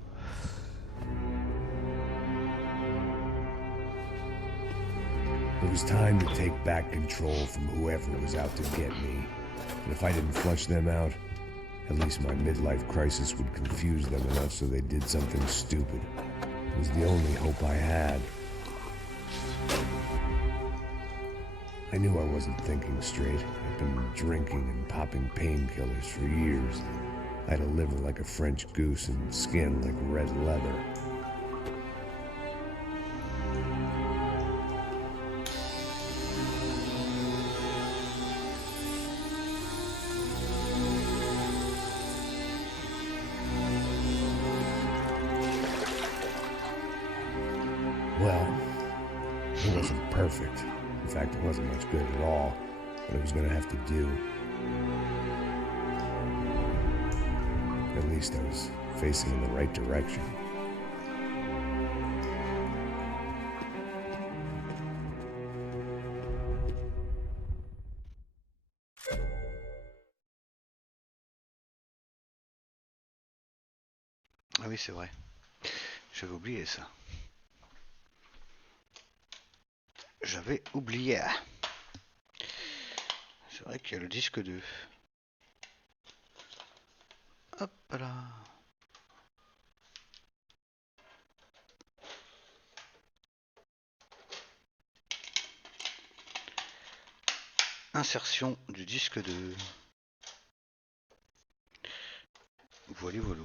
It was time to take back control from whoever was out to get me. And if I didn't flush them out, at least my midlife crisis would confuse them enough so they did something stupid. It was the only hope I had. I knew I wasn't thinking straight. I'd been drinking and popping painkillers for years. I had a liver like a French goose and skin like red leather. Well, it wasn't perfect. In fact, it wasn't much good at all, but it was gonna have to do. At least I was facing in the right direction. Ah oui, c'est vrai. J'avais oublié ça. J'avais oublié. C'est vrai qu'il y a le disque 2. Hop là. Insertion du disque 2. Voilà, voilà.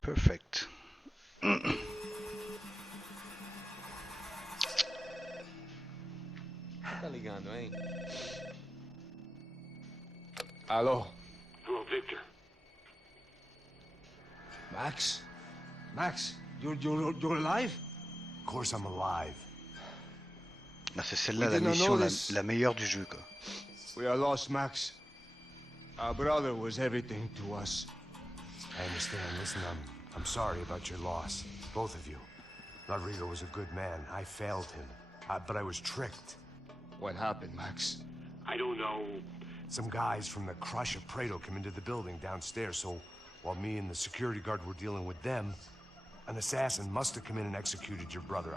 Perfect. Tá ligando, hein? Alô? Hello, Victor. Max? Max, you're alive? Of course I'm alive. Bah, c'est celle-là We la did not mission know this. la meilleure du jeu, quoi. We are lost, Max. Our brother was everything to us. I understand. Listen, I'm sorry about your loss. Both of you. Rodrigo was a good man. I failed him. But I was tricked. What happened, Max? I don't know. Some guys from the Crush of Prado came into the building downstairs, so while me and the security guard were dealing with them, an assassin must have come in and executed your brother.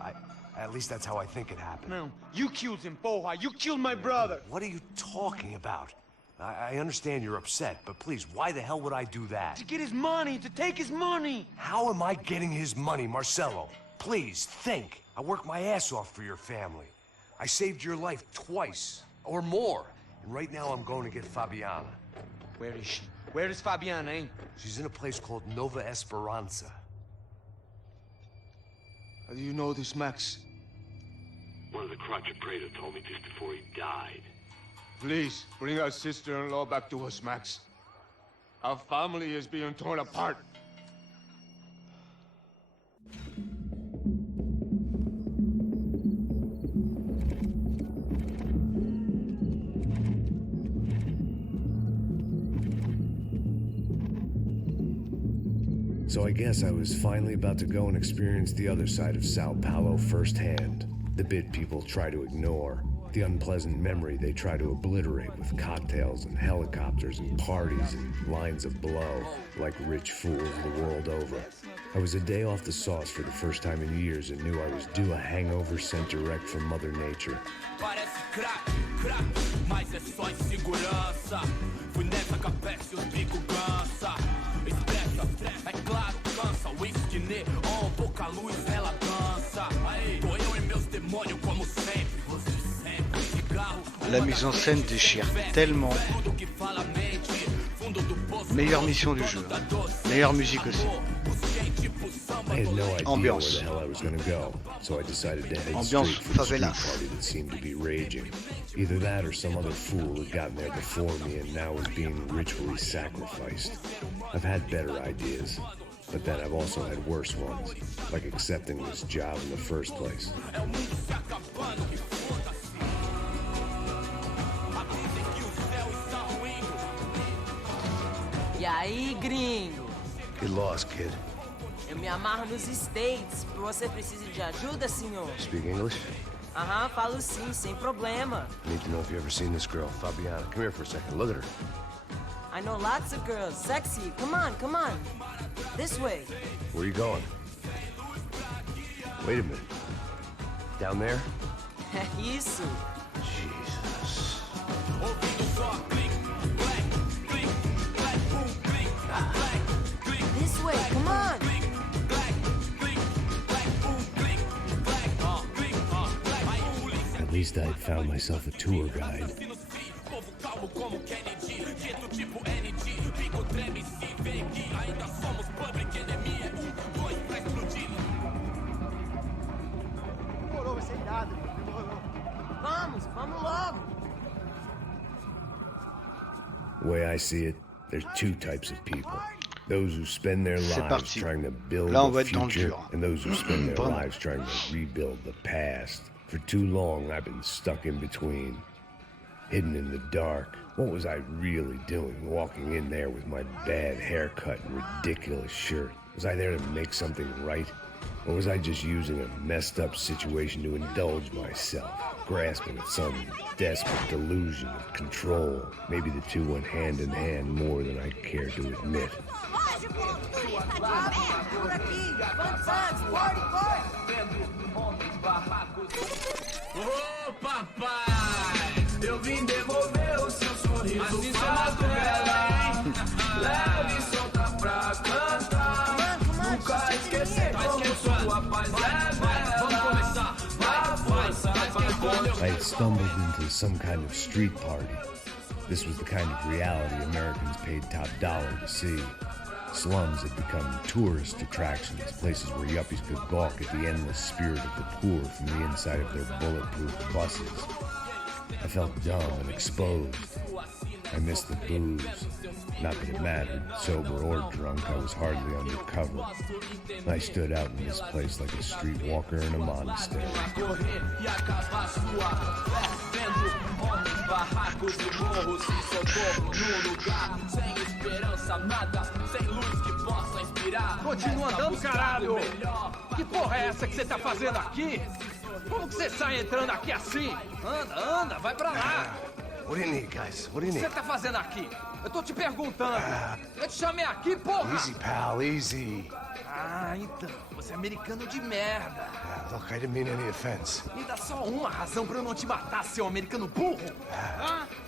At least that's how I think it happened. No, you killed him, Porra. You killed my brother. What are you talking about? I understand you're upset, but please, why the hell would I do that? To get his money, to take his money. How am I getting his money, Marcelo? Please, think. I worked my ass off for your family. I saved your life twice, or more. And right now I'm going to get Fabiana. Where is she? Where is Fabiana, eh? She's in a place called Nova Esperanza. How do you know this, Max? One of the Crotch of Prado told me just before he died. Please, bring our sister-in-law back to us, Max. Our family is being torn apart. So I guess I was finally about to go and experience the other side of Sao Paulo firsthand. The bit people try to ignore. The unpleasant memory they try to obliterate with cocktails and helicopters and parties and lines of blow, like rich fools the world over. I was a day off the sauce for the first time in years and knew I was due a hangover sent direct from Mother Nature. Parece crack, crack, mas é só insegurança. Fui nessa capete, o bico cansa. Estressa, é claro, cansa. Whisky neon, pouca luz, ela dança. Tô eu e meus demônios como sempre. Você sempre, cigarro. La mise en scène déchire tellement. Meilleure mission du jeu. Meilleure musique aussi. I had no idea where Ambiance. the hell I was gonna go, so I decided to head Ambiance straight for the street favelas. party that seemed to be raging. Either that or some other fool had gotten there before me and now was being ritually sacrificed. I've had better ideas, but then I've also had worse ones, like accepting this job in the first place. E aí, gringo? Get lost, kid. Eu me amarro nos States. Você precisa de ajuda, senhor? Speak English? Aham, falo sim, sem problema. I need to know if you ever seen this girl, Fabiana. Come here for a second. Look at her. I know lots of girls. Sexy. Come on, come on. This way. Where are you going? Wait a minute. Down there? Isso. Jesus. This way, come on. At least I'd found myself a tour guide. Vamos logo. The way I see it, there's two types of people. Those who spend their C'est lives parti. trying to build Là, on va the être dans le future, dur. and those who spend their Vraiment. lives trying to rebuild the past. For too long, I've been stuck in between, hidden in the dark. What was I really doing, walking in there with my bad haircut and ridiculous shirt? Was I there to make something right? Or was I just using a messed up situation to indulge myself, grasping at some desperate delusion of control? Maybe the two went hand in hand more than I care to admit. Ô papai, eu vim devolver o seu sorriso favela. Leve e solta pra cantar. Nunca esquecer como sua paz é bela. Vamos começar, I had stumbled into some kind of street party. This was the kind of reality Americans paid top dollar to see. Slums had become tourist attractions, places where yuppies could gawk at the endless spirit of the poor from the inside of their bulletproof buses. I felt dumb and exposed. I missed the booze. Not that it mattered, sober or drunk, I was hardly undercover. I stood out in this place like a streetwalker in a monastery. Continua andando, caralho! Que porra é essa que você tá fazendo aqui? Como que você sai entrando aqui assim? Anda, vai pra lá! What do you need, guys? What do you O que need? você tá fazendo aqui? Eu tô te perguntando. Eu te chamei aqui, porra! Easy, pal, easy. Ah, então. Você é americano de merda. Look, I didn't mean any offense. Me dá só uma razão pra eu não te matar, seu americano burro.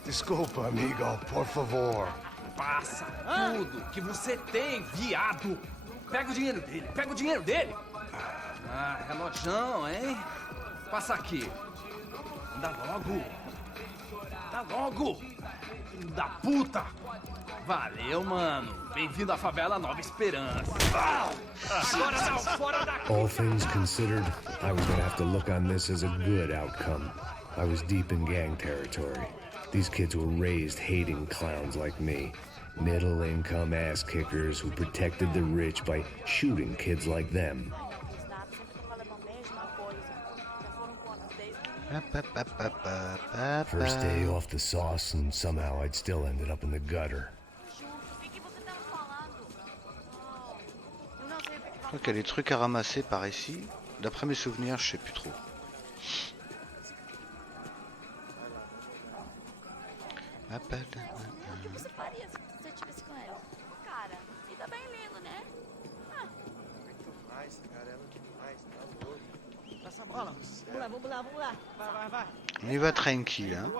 Desculpa, amigo, por favor. Passa tudo que você tem, viado. Pega o dinheiro dele. Ah, relojão, hein? Passa aqui. Anda logo. Filho da puta. Valeu, mano. Bem-vindo à favela Nova Esperança. Agora não, fora daqui. All things considered, I was gonna have to look on this as a good outcome. I was deep in gang territory. These kids were raised hating clowns like me. Middle-income ass-kickers who protected the rich by shooting kids like them. First day off the sauce, and somehow I'd still ended up in the gutter. Je crois qu'il y a des trucs à ramasser par ici. D'après mes souvenirs, je sais plus trop. O que você faria se você estivesse com ela? Cara, fica bem lindo, né? Passa a bola. Vamos lá. Vai. On y va tranquille, hein.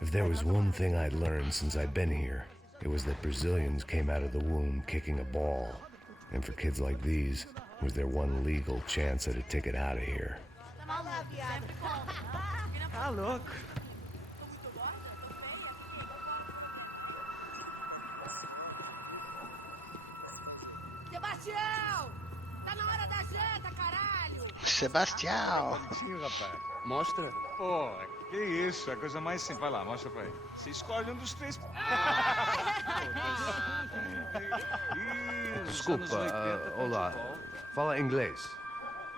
If there was one thing I'd learned since I'd been here, it was that Brazilians came out of the womb kicking a ball. And for kids like these, was their one legal chance at a ticket out of here. Tá louco. Sebastião! Tá Sebastião! rapaz. Mostra. Pô, que isso, é a coisa mais simples. Vai lá, mostra pra ele. Você escolhe um dos três. Desculpa, olá. Fala inglês.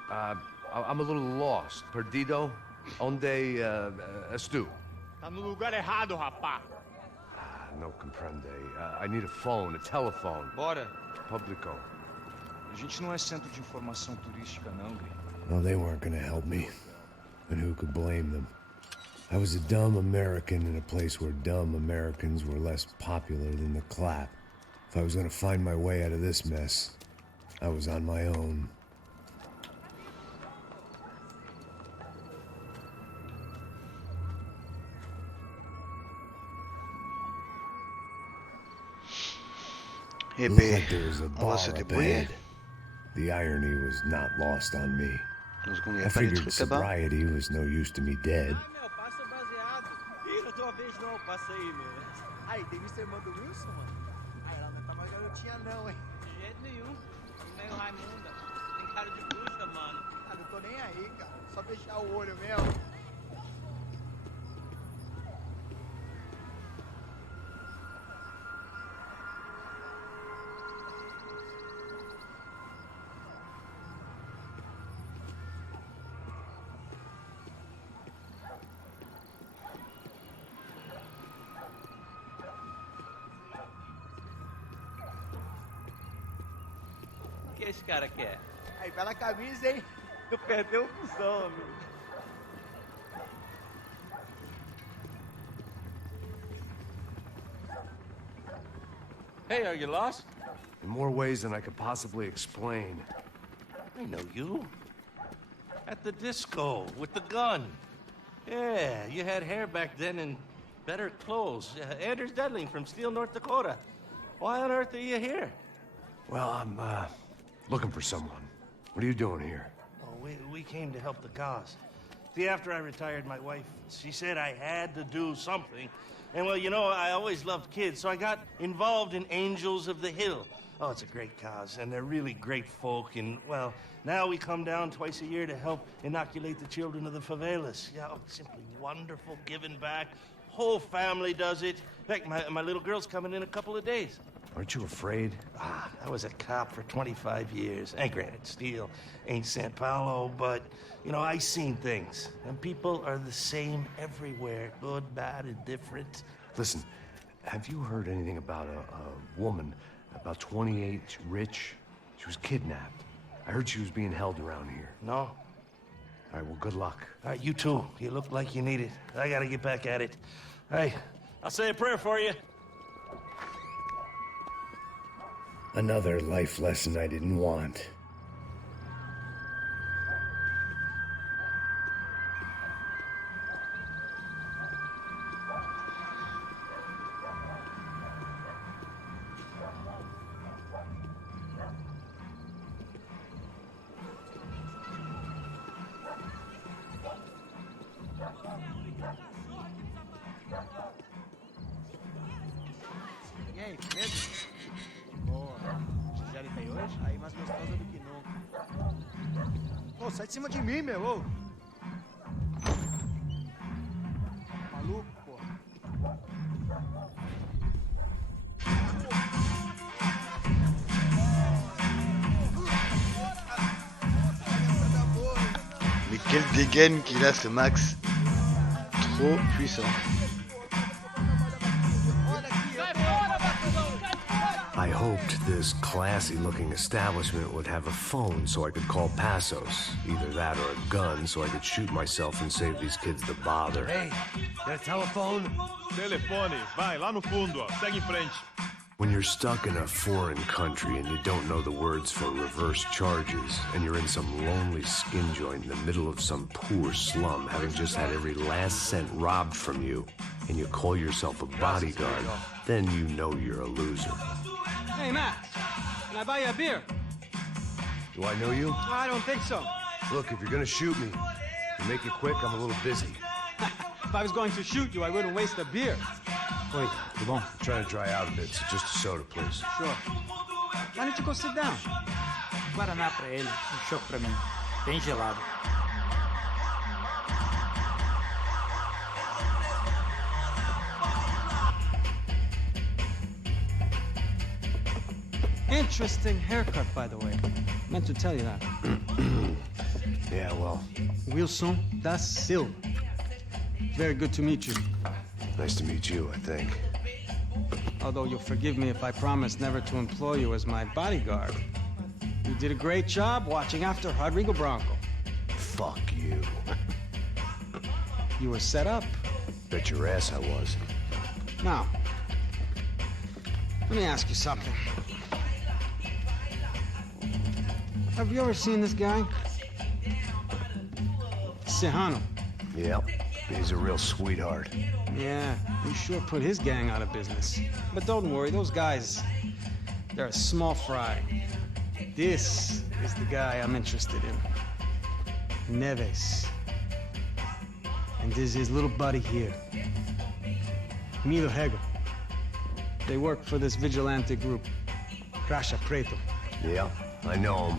I'm a little lost. Perdido? Onde estou? Tá no lugar errado, rapá. No comprende. I need a phone, a telephone. Bora. Publico. A gente não é centro de informação turística, não, Gui. Well, they weren't gonna help me. And who could blame them? I was a dumb American in a place where dumb Americans were less popular than the clap. If I was gonna find my way out of this mess, I was on my own. Eh Looked ben, like there was a on va bar se up débrouiller. ahead. The irony was not lost on me. Dans ce qu'on y I a pas des figured trucs là-bas. sobriety was no use to me dead. Meu, passa o baseado. Ih, não tem uma vez não, passa aí, meu. Aí, tem visto a irmã do Wilson, mano? Aí, ela não tá mais garotinha não, hein? De jeito nenhum. Nem o Raimunda. Tem cara de bruxa, mano. Ah, não tô nem aí, cara. Só fechar o olho mesmo. O que esse cara quer? Aí, bela camisa, hein? Eu perdeu o cuzão, amigo. Hey, are you lost? In more ways than I could possibly explain. I know you. At the disco, with the gun. Yeah, you had hair back then and better clothes. Anders Dudley from Steele, North Dakota. Why on earth are you here? Well, I'm, looking for someone. What are you doing here? Oh, we came to help the cause. See, after I retired, my wife, she said I had to do something. And, well, you know, I always loved kids, so I got involved in Angels of the Hill. Oh, it's a great cause, and they're really great folk. And, well, now we come down twice a year to help inoculate the children of the favelas. Yeah, oh, it's simply wonderful, giving back. Whole family does it. In fact, my little girl's coming in a couple of days. Aren't you afraid? I was a cop for 25 years. And granted, Steele ain't San Paulo, but, you know, I seen things. And people are the same everywhere. Good, bad, indifferent. Listen, have you heard anything about a woman, about 28, rich? She was kidnapped. I heard she was being held around here. No. All right, well, good luck. All right, you too. You look like you need it. I gotta get back at it. Hey, I'll say a prayer for you. Another life lesson I didn't want. E aí, beleza? Boa. Gisele tá aí hoje? Aí mais gostosa do que nunca. Ô, sai de cima de mim, meu, ô. Maluco, porra. Mais quelle dégaine qu'il a ce Max. Trop puissant. I hoped this classy-looking establishment would have a phone so I could call Passos. Either that or a gun so I could shoot myself and save these kids the bother. Hey, got a telephone? Telefone. Vai, lá no fundo, ó. Segue em frente. When you're stuck in a foreign country and you don't know the words for reverse charges, and you're in some lonely skin joint in the middle of some poor slum, having just had every last cent robbed from you, and you call yourself a bodyguard, then you know you're a loser. Hey, Matt. Can I buy you a beer? Do I know you? I don't think so. Look, if you're gonna shoot me, you make it quick, I'm a little busy. If I was going to shoot you, I wouldn't waste a beer. Oi, tudo bom? I'm trying to dry out a bit, so just a soda, please. Sure. Why don't you go sit down? Guaraná pra ele, chopp pra mim. bem gelado. Interesting haircut, by the way. Meant to tell you that. Yeah, well. Wilson da Silva. Very good to meet you. Nice to meet you, I think. Although you'll forgive me if I promise never to employ you as my bodyguard. You did a great job watching after Rodrigo Bronco. Fuck you. You were set up. Bet your ass I was. Now, let me ask you something. Have you ever seen this guy? Serrano. Yep. He's a real sweetheart. Yeah, he sure put his gang out of business. But don't worry, those guys, they're a small fry. This is the guy I'm interested in. Neves. And this is his little buddy here. Milo Hegel. They work for this vigilante group, Crasha Preto. Yeah, I know him.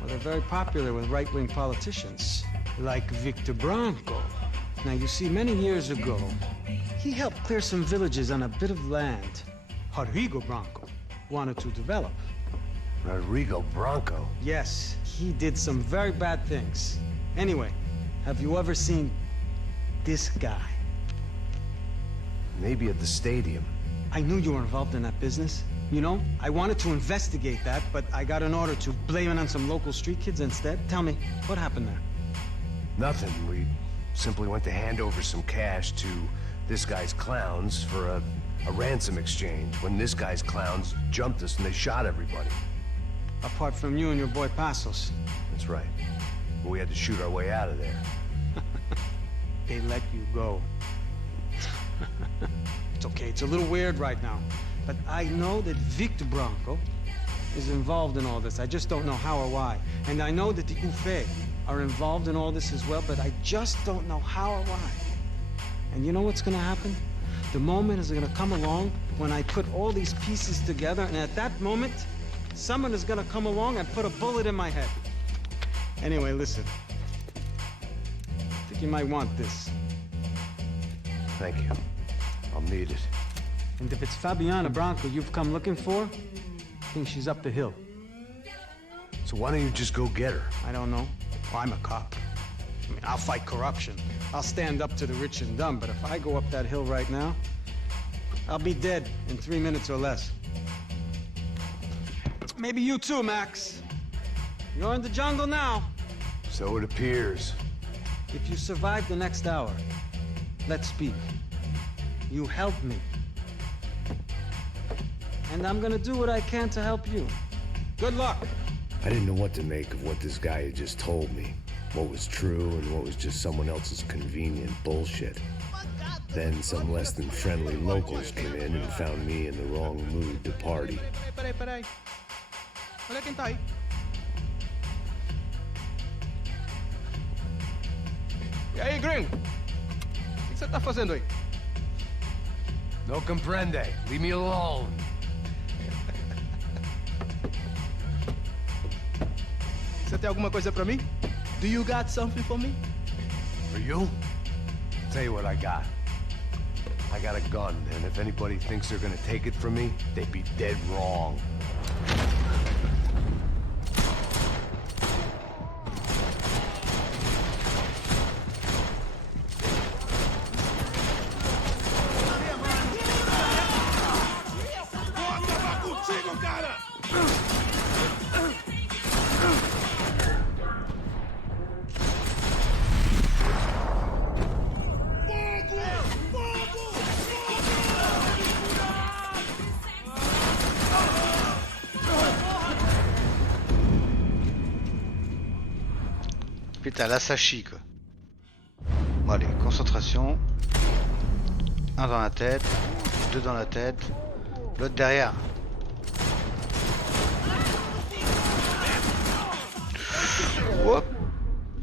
Well, they're very popular with right-wing politicians, like Victor Bronco. Now, you see, many years ago, he helped clear some villages on a bit of land Rodrigo Bronco wanted to develop. Rodrigo Bronco? Yes, he did some very bad things. Anyway, have you ever seen this guy? Maybe at the stadium. I knew you were involved in that business. You know, I wanted to investigate that, but I got an order to blame it on some local street kids instead. Tell me, what happened there? Nothing. We simply went to hand over some cash to this guy's clowns for a ransom exchange when this guy's clowns jumped us and they shot everybody. Apart from you and your boy Passos. That's right. But we had to shoot our way out of there. They let you go. It's okay, it's a little weird right now. But I know that Victor Bronco is involved in all this. I just don't know how or why. And I know that the Ufe are involved in all this as well, but I just don't know how or why. And you know what's gonna happen? The moment is gonna come along when I put all these pieces together, and at that moment, someone is gonna come along and put a bullet in my head. Anyway, listen. I think you might want this. Thank you. I'll need it. And if it's Fabiana Bronco you've come looking for, I think she's up the hill. So why don't you just go get her? I don't know. Well, I'm a cop. I mean, I'll fight corruption. I'll stand up to the rich and dumb, but if I go up that hill right now, I'll be dead in 3 minutes or less. Maybe you too, Max. You're in the jungle now. So it appears. If you survive the next hour, let's speak. You help me. And I'm gonna do what I can to help you. Good luck. I didn't know what to make of what this guy had just told me. What was true and what was just someone else's convenient bullshit. Then some less than friendly locals came in and found me in the wrong mood to party. Peraí. Olha quem tá aí. E aí, gringo? O que você tá fazendo aí? No comprende. Leave me alone. Você tem alguma coisa pra mim? Do you got something for me? For you? Tell you what I got. I got a gun, and if anybody thinks they're gonna take it from me, they'd be dead wrong. Putain, la Sachi quoi. Bon allez, concentration. Un dans la tête, deux dans la tête, l'autre derrière. Hop.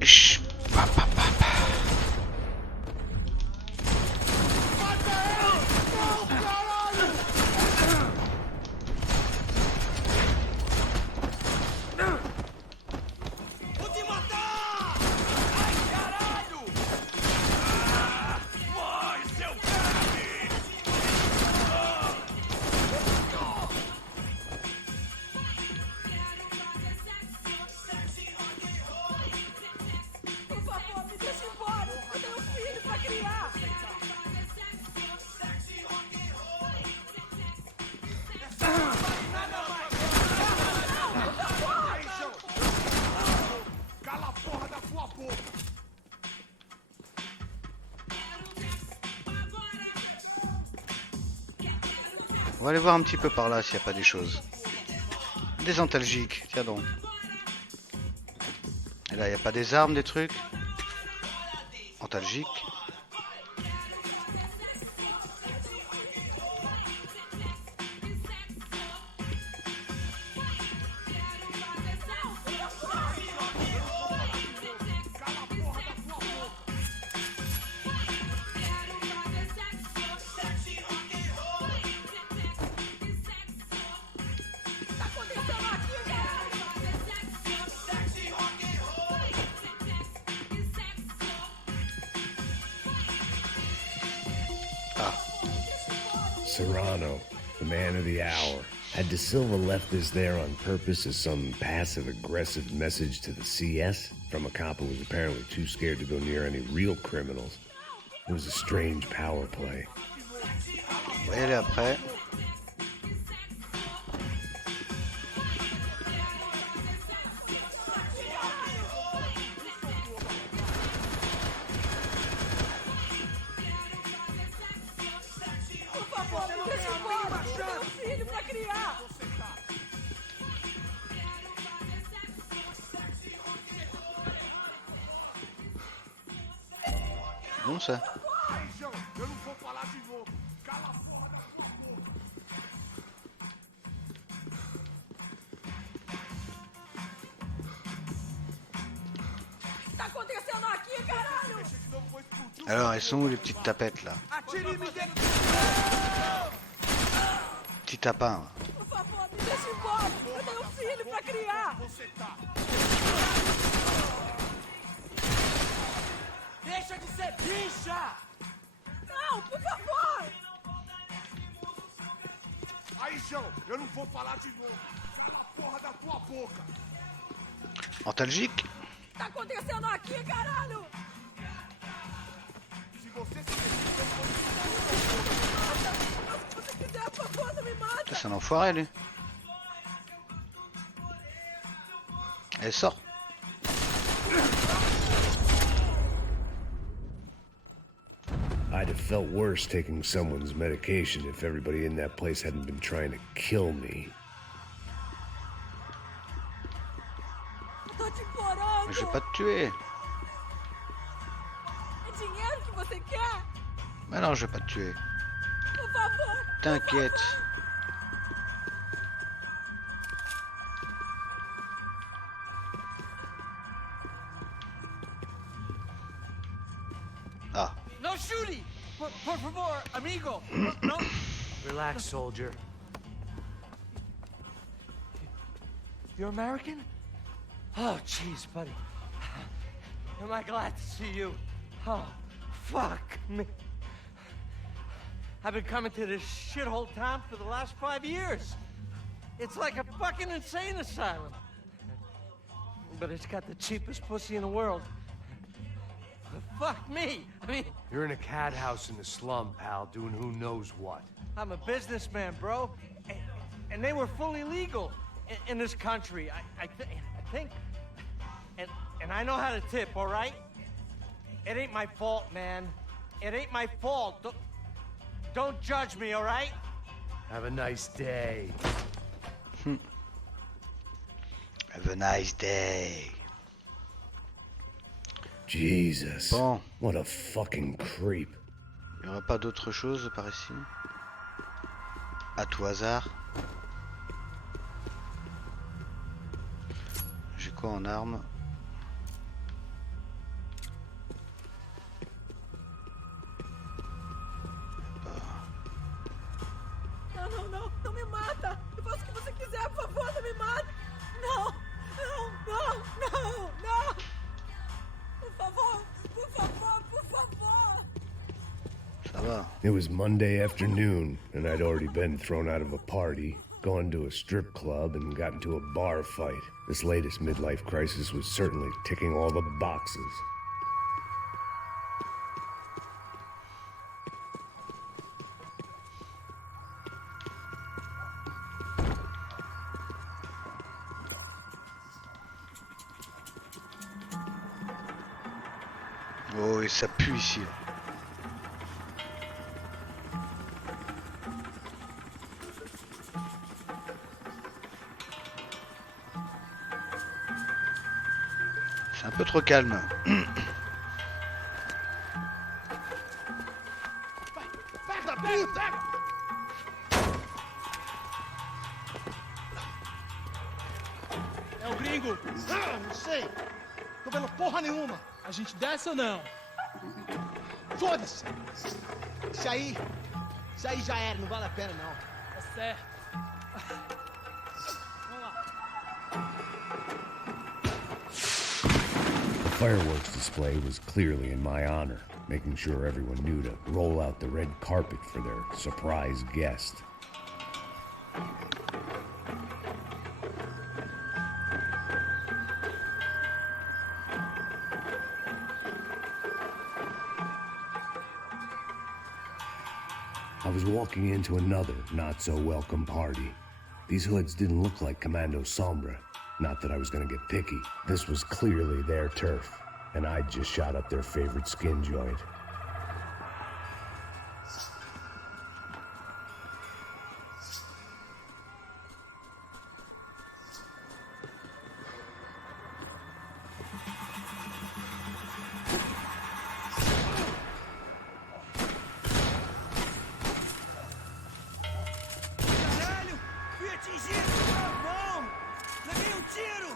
Chut. Pa, pa, pa, pa. On va aller voir un petit peu par là s'il n'y a pas des choses. Des antalgiques, tiens donc. Et là, il n'y a pas des armes, des trucs? Antalgiques. Serrano, the man of the hour. Had De Silva left this there on purpose as some passive-aggressive message to the CS from a cop who was apparently too scared to go near any real criminals? It was a strange power play. On va y aller après. Bon ça. Alors, elles sont où les petites tapettes là? Petit tapin. Deixa de ser bicha! Não, por favor! Aí, João, eu não vou falar de novo. Cala a porra da tua boca! Antalgique? Tá acontecendo aqui, caralho? Se você se Se você quiser, por favor, não me mata! C'est un enfoiré lui. Elle sort. I'd have felt worse taking someone's medication if everybody in that place hadn't been trying to kill me. Tô te implorando! Je vais pas te tuer. É dinheiro que você quer? Mais non, je vais pas te tuer. Por favor! T'inquiète. Ah. No shooting! Por favor, amigo! No. Relax, soldier. You're American? Oh, jeez, buddy. Am I glad to see you? Oh, fuck me. I've been coming to this shithole town for the last 5 years. It's like a fucking insane asylum. But it's got the cheapest pussy in the world. Fuck me. I mean, You're in a cat house in the slum, pal, doing who knows what. I'm a businessman, bro. And they were fully legal in this country. I think. And I know how to tip, all right? It ain't my fault, man. It ain't my fault. Don't judge me, all right? Have a nice day. Have a nice day. Jesus. Bon. What a fucking creep. Il n'y aura pas d'autre chose par ici? À tout hasard. J'ai quoi en arme? Não, não, não, não me mata! Eu faço o que você quiser, por favor, não me mata! Não, não, não, não, não! Por favor, por favor, por favor! Ça va. It was Monday afternoon, and I'd already been thrown out of a party, gone to a strip club, and got into a bar fight. This latest midlife crisis was certainly ticking all the boxes. Oh, et ça pue ici. C'est un peu trop calme. É o gringo? Ah, não sei. Tô vendo porra nenhuma. A gente desce ou não? Foda-se. Isso aí já era, não vale a pena não. Tá certo. Vamos lá. The fireworks display was clearly in my honor, making sure everyone knew to roll out the red carpet for their surprise guest. I was walking into another not-so-welcome party. These hoods didn't look like Commando Sombra. Not that I was gonna get picky. This was clearly their turf, and I'd just shot up their favorite skin joint. Caralho! Fui atingido! Bom! Levei tiro!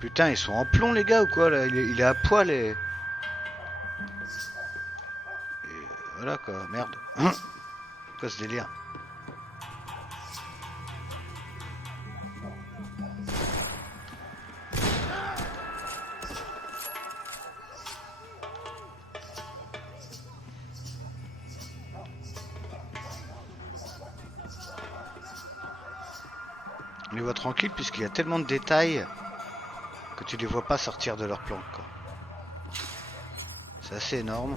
Putain, ils sont en plomb les gars ou quoi là, il est à poil et voilà quoi, merde. Quoi ce délire? On les voit tranquilles puisqu'il y a tellement de détails que tu les vois pas sortir de leur plan quoi. C'est assez énorme.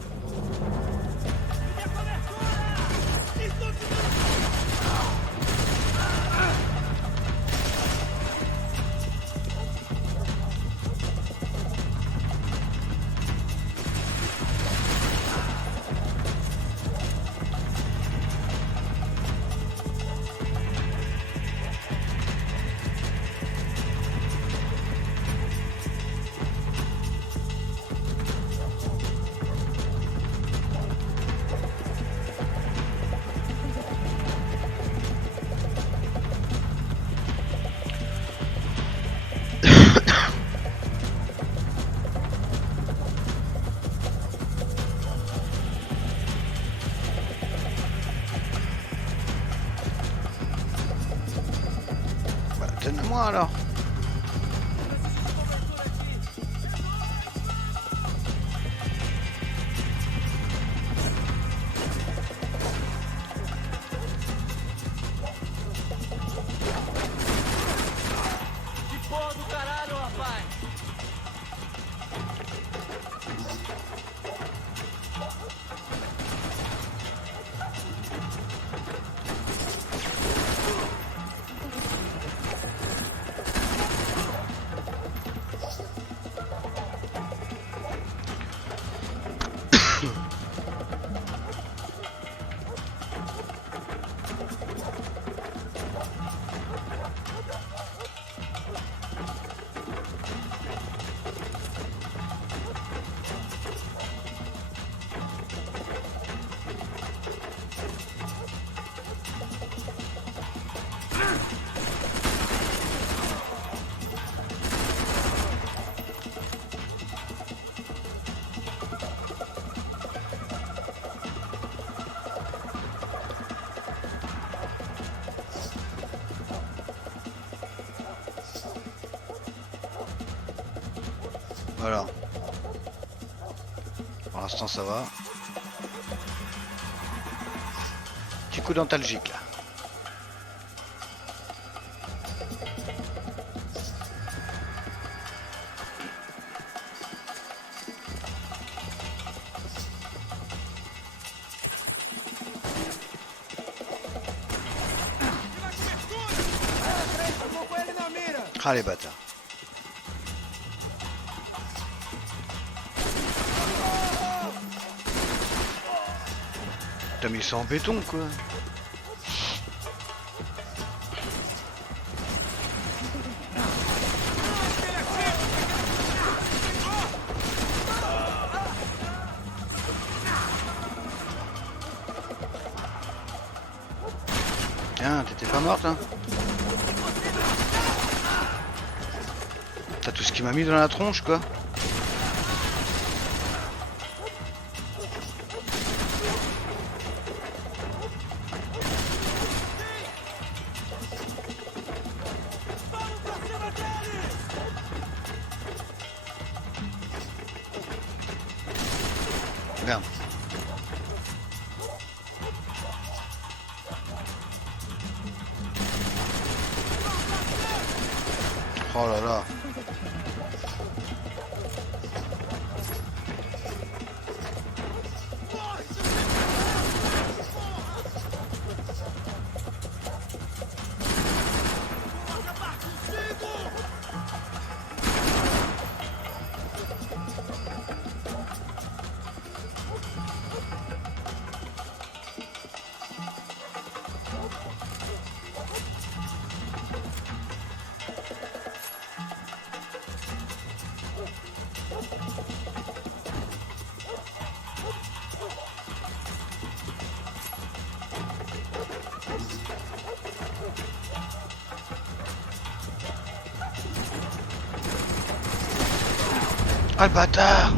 Donne-moi alors. Que porra do caralho, rapaz! Voilà. Pour l'instant ça va. Petit coup d'antalgique là. Ah les bâtards. T'as mis ça en béton quoi. Tiens, t'étais pas morte hein. T'as tout ce qui m'a mis dans la tronche quoi. Merde. Oh là là. Ah le bâtard!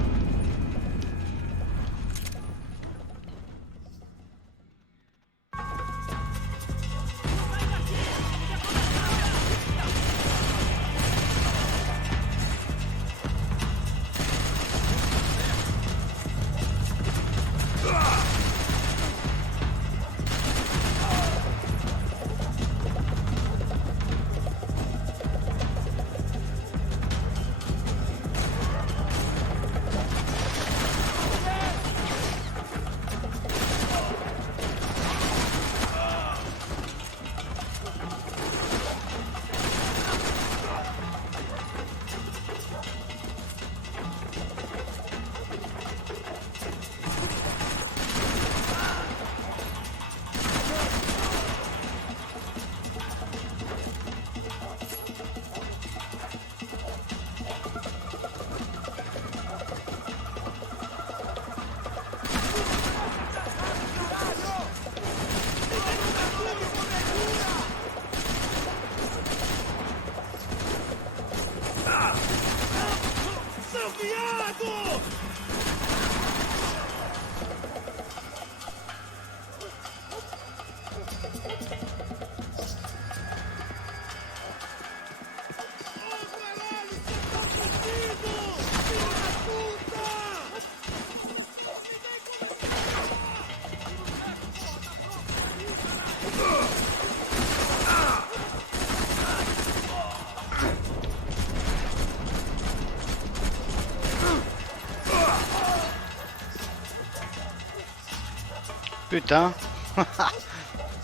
Putain.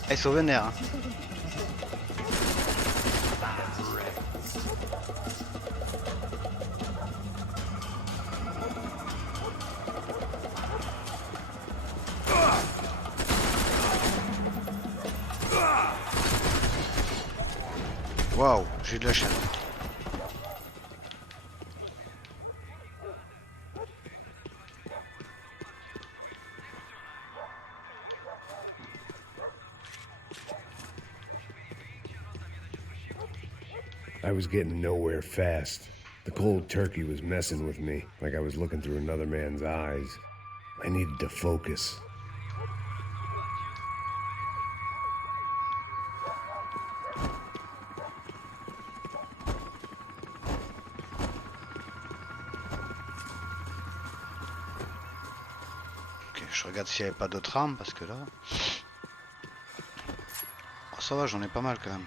Elles sont vénères. Hein. Waouh, j'ai de la chaîne. I was getting nowhere fast. The cold turkey was messing with me, like I was looking through another man's eyes. I needed to focus. Ok, je regarde s'il n'y avait pas d'autres armes, parce que là... Oh, ça va, j'en ai pas mal quand même.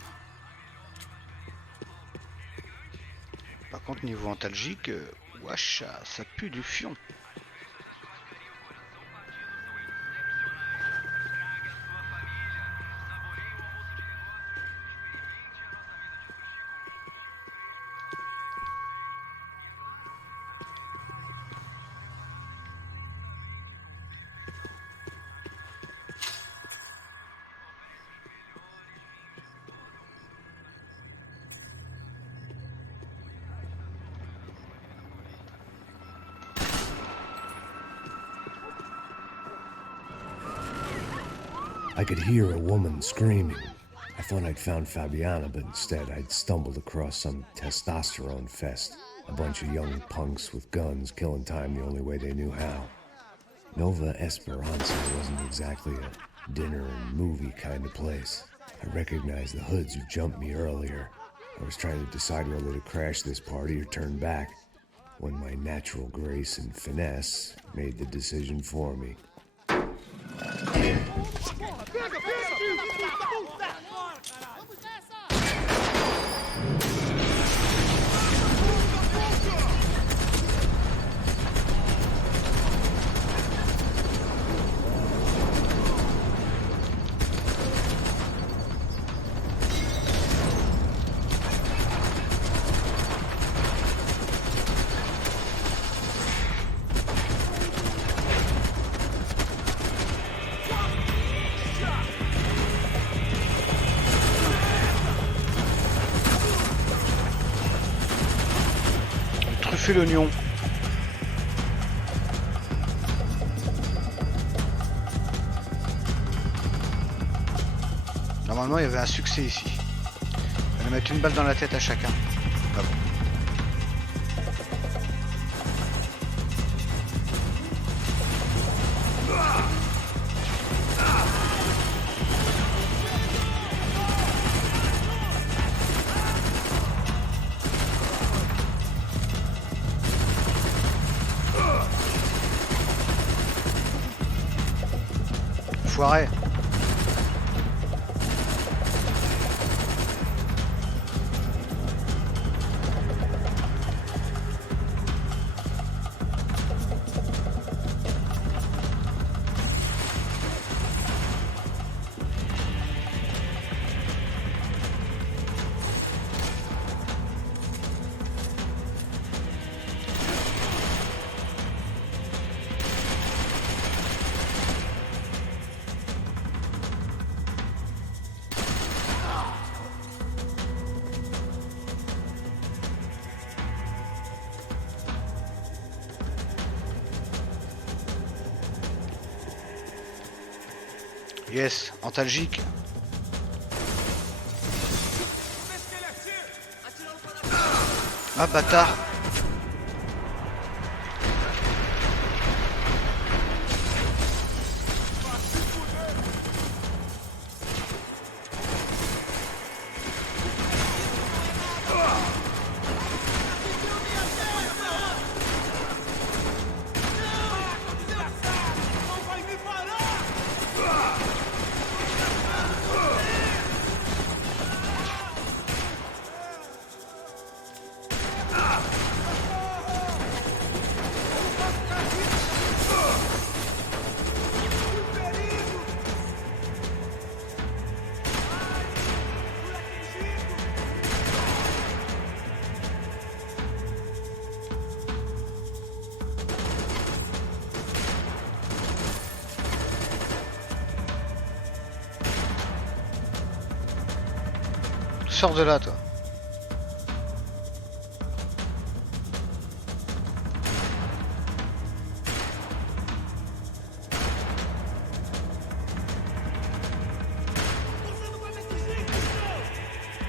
Par contre, niveau antalgique, wesh, ça pue du fion. I could hear a woman screaming. I thought I'd found Fabiana, but instead I'd stumbled across some testosterone fest. A bunch of young punks with guns killing time the only way they knew how. Nova Esperanza wasn't exactly a dinner and movie kind of place. I recognized the hoods who jumped me earlier. I was trying to decide whether to crash this party or turn back, when my natural grace and finesse made the decision for me. Truffer l'oignon. Normalement il y avait un succès ici. On va mettre une balle dans la tête à chacun. Ah bon. Foiré. Yes, antalgique. Ah bâtard. Sors de là, toi.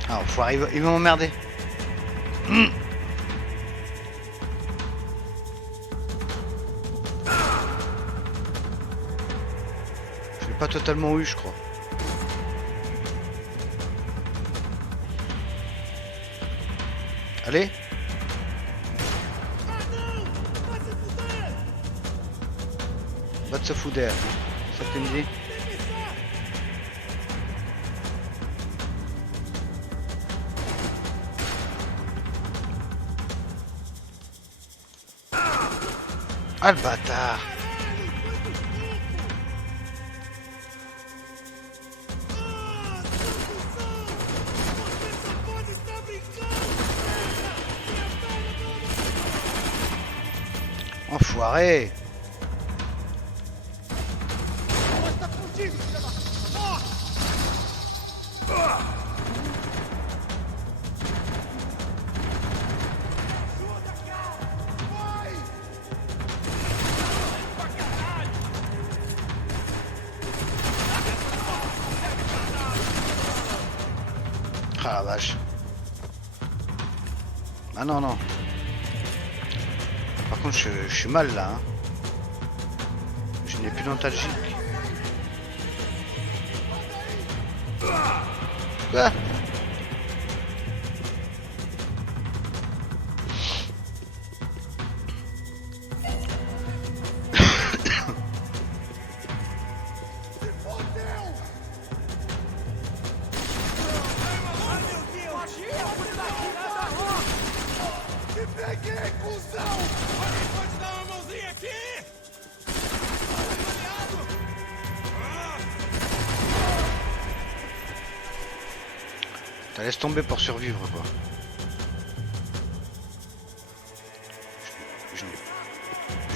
Ah, faut arriver. Il va m'emmerder. Je l'ai pas totalement eu, je crois. Allez. Va te se foutre d'air. Ça te dit. Ah le bâtard. Enfoiré. Ah la vache. Ah non, non. Par contre, je suis mal là. Hein. Je n'ai plus d'antalgique. Quoi? Ça laisse tomber pour survivre quoi.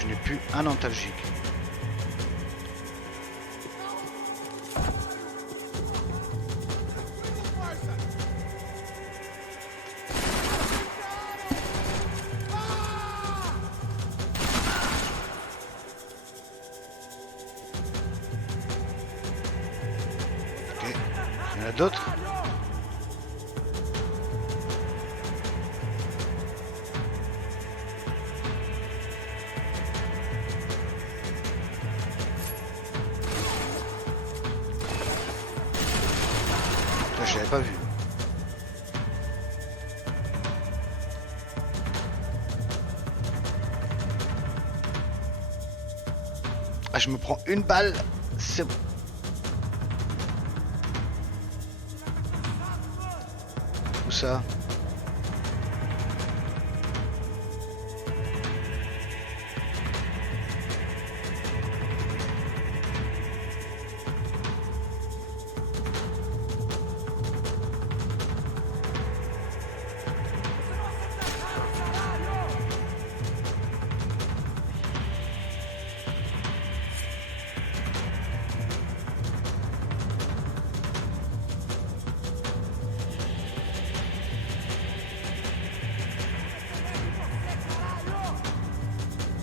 Je n'ai plus un antalgique. Ok, il y en a d'autres. Je l'avais pas vu. Ah, je me prends une balle. C'est bon. Où ça?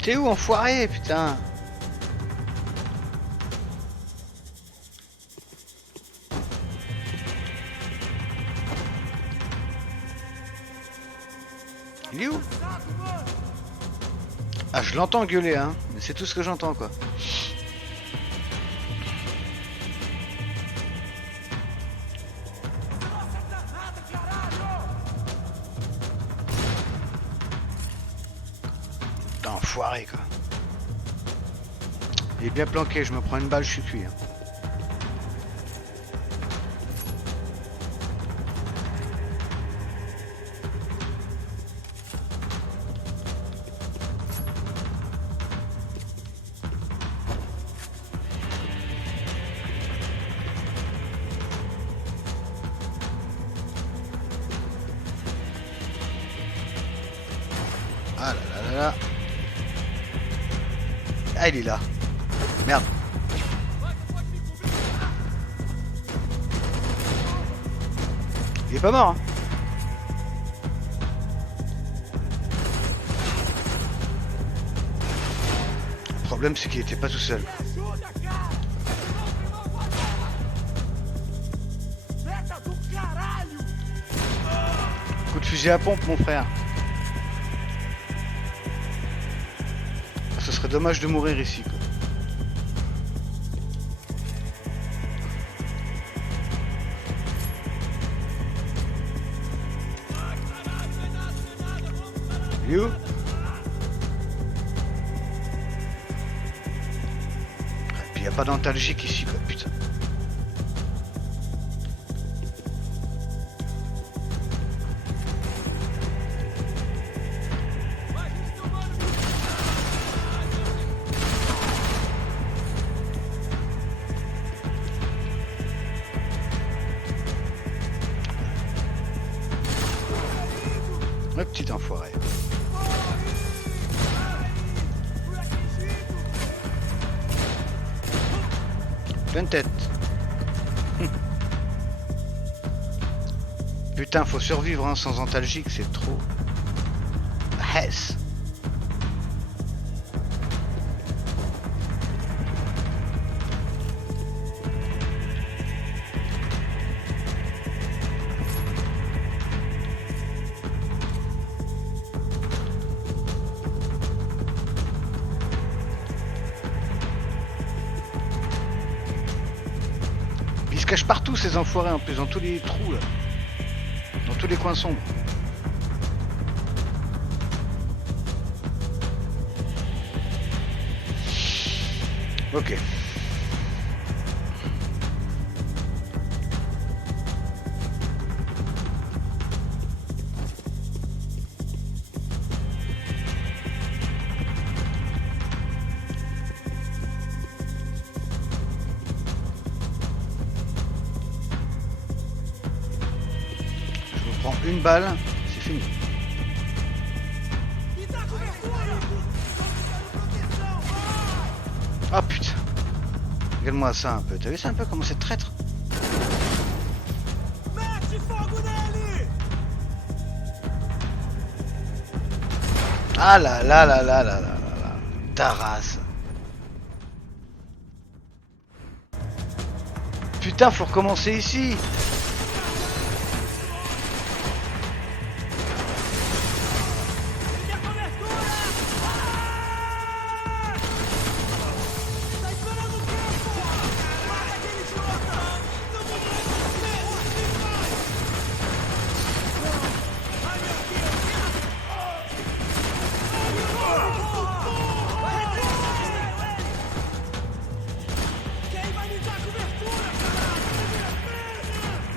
T'es où, enfoiré, putain? Il est où? Ah, je l'entends gueuler, hein. Mais c'est tout ce que j'entends, quoi. Putain, enfoiré, quoi. Il est bien planqué, je me prends une balle, je suis cuit. Hein. Ah là là là là. Ah, il est là. Merde. Il est pas mort. Hein. Le problème, c'est qu'il était pas tout seul. Coup de fusil à pompe, mon frère. Ce serait dommage de mourir ici, quoi. Il est où? Et puis il n'y a pas d'antalgique ici, quoi, putain. Le petit enfoiré. Pleine tête. Putain, faut survivre hein, sans antalgique, c'est trop. Hess. cachent partout ces enfoirés en plus, dans tous les trous là. Dans tous les coins sombres. Ok. Une balle, c'est fini. Ah putain. Regarde-moi ça un peu. T'as vu ça un peu comment c'est traître? Ah là là là là là là là là. Ta race. Putain, faut recommencer ici.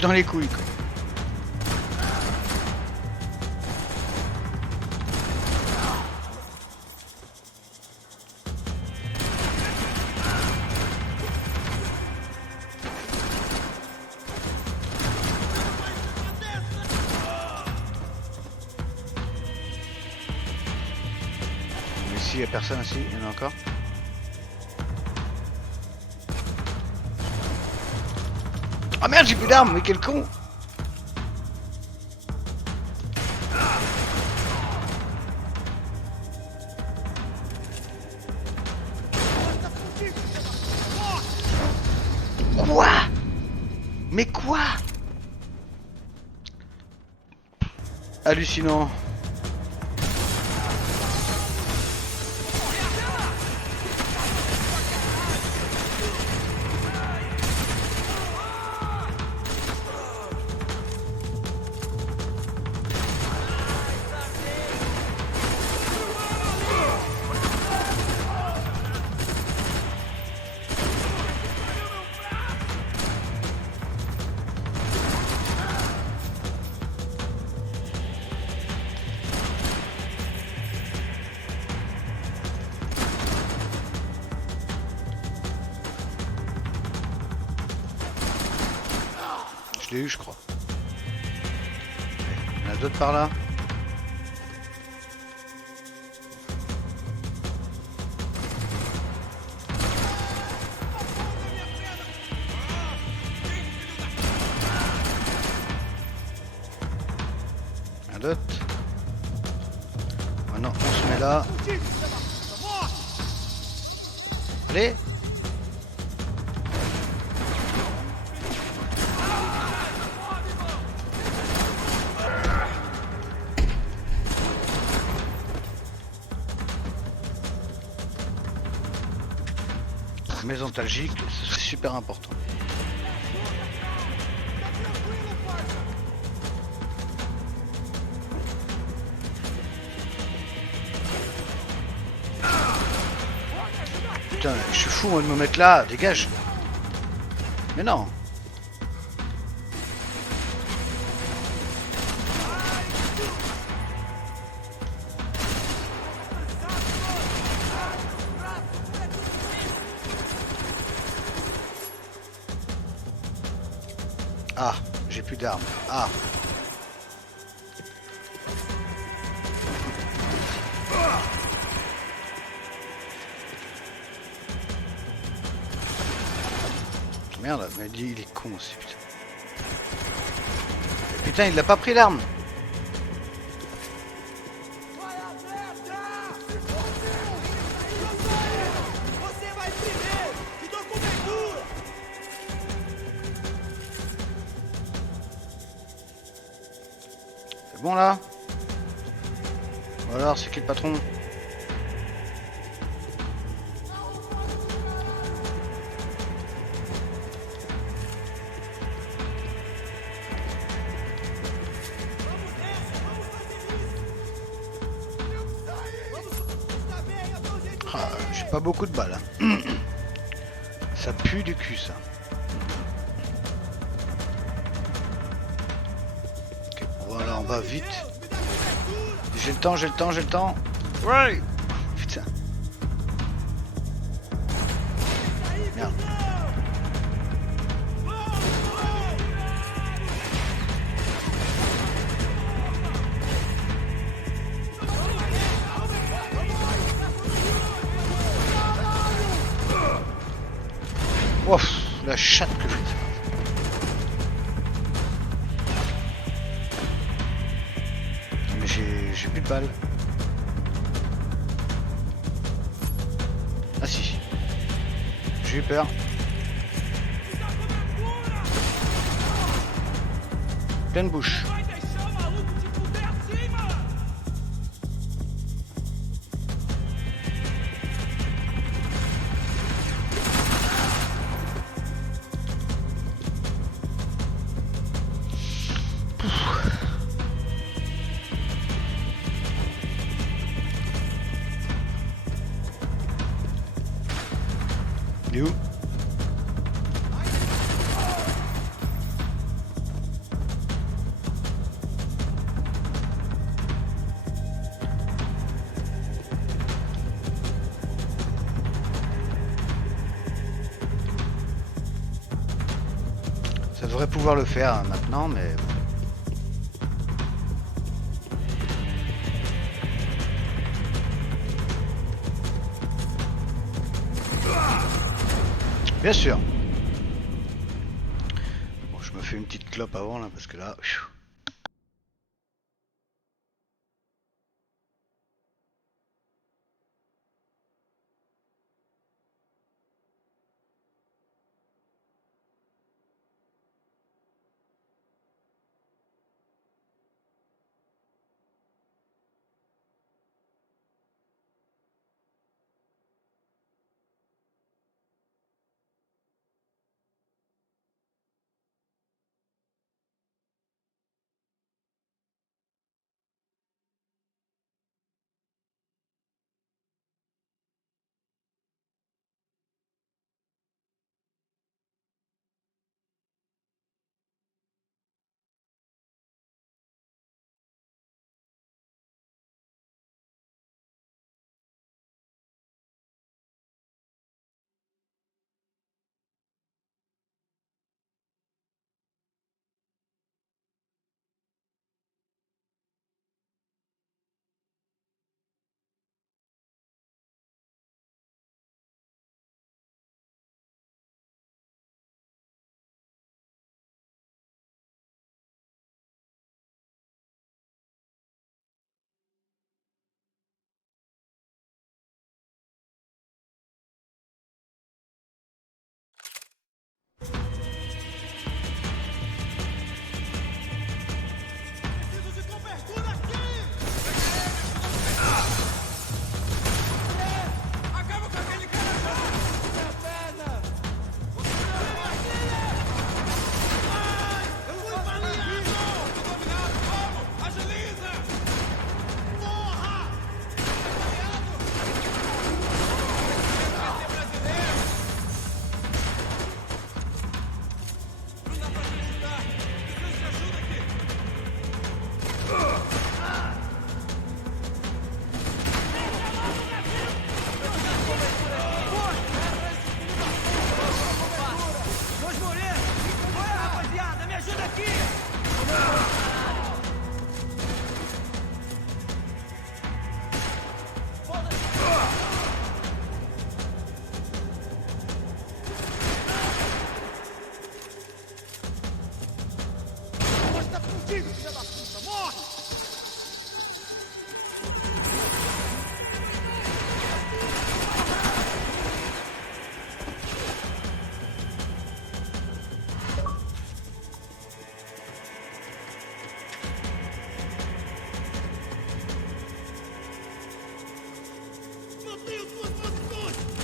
Dans les couilles quoi. Ici il n'y a personne ici, il y en a encore. Oh merde, j'ai plus d'armes, mais quel con! Quoi? Mais quoi? Hallucinant. Je l'ai eu, je crois. Il y en a d'autres par là. Il y en a d'autres. Maintenant, on se met là. Allez! Maison talgique, c'est super important. Putain, je suis fou moi de me mettre là, dégage. Mais non. Ah, j'ai plus d'armes. Ah. Merde, mais il est con aussi, putain. Putain, il l'a pas pris l'arme. C'est bon là? Ou alors c'est qui le patron? Ah, j'ai pas beaucoup de balles. Hein. Ça pue du cul, ça. Ok, voilà, on va vite. J'ai le temps, j'ai le temps, j'ai le temps. Ouais. Putain. Merde. Ouf, la chatte que je fais. Mais j'ai plus de balles. Ah si. J'ai eu peur. Pleine bouche. Il est où? Ça devrait pouvoir le faire maintenant, mais... Bien sûr. Bon, je me fais une petite clope avant là, parce que là...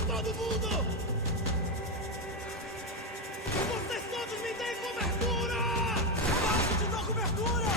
Todo mundo! Vocês todos me deem cobertura! Abaixo, te dou cobertura!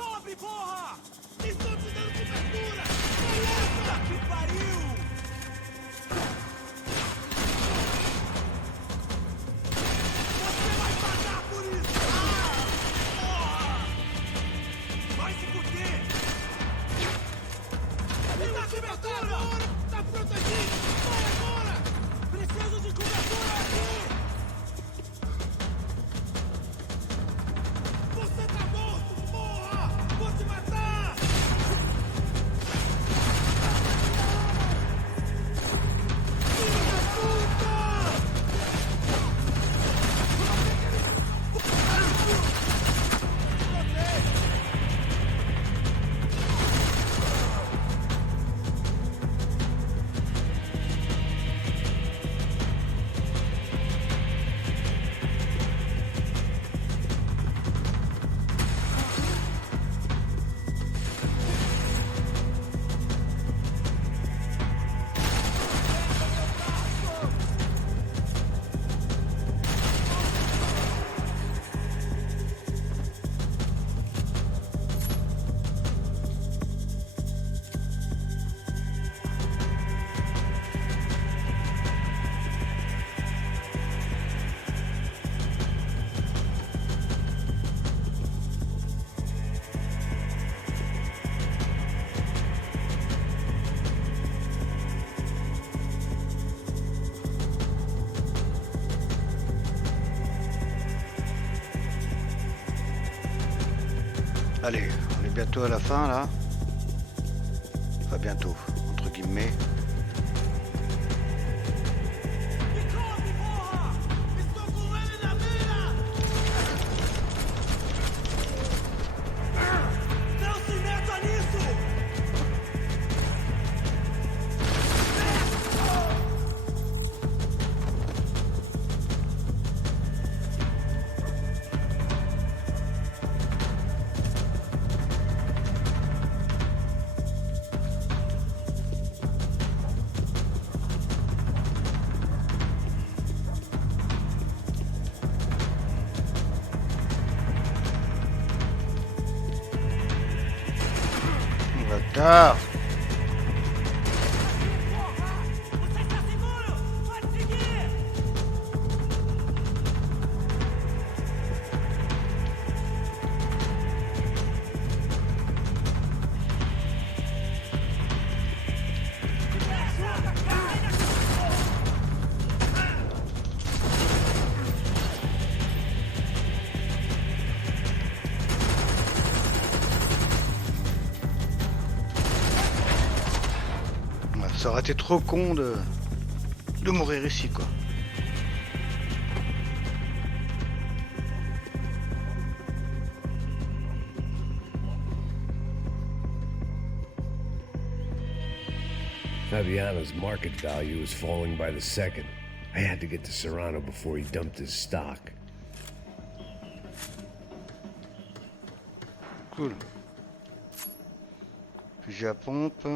cobre, porra! Estou te dando cobertura! Puta que pariu! Você vai pagar por isso! Porra! Vai se fuder! Me dá cobertura! Tá protegido! Vai agora! Preciso de cobertura aqui! Você tá morto, porra! Vou te matar! Filho da puta! Allez, on est bientôt à la fin là. Enfin bientôt, entre guillemets. Não se meta nisso! Bâtard! Ça aurait été trop con de mourir ici, quoi. Fabiano's market value is falling by the second. I had to get to Serrano before he dumped his stock. Cool. Fusil à pompe.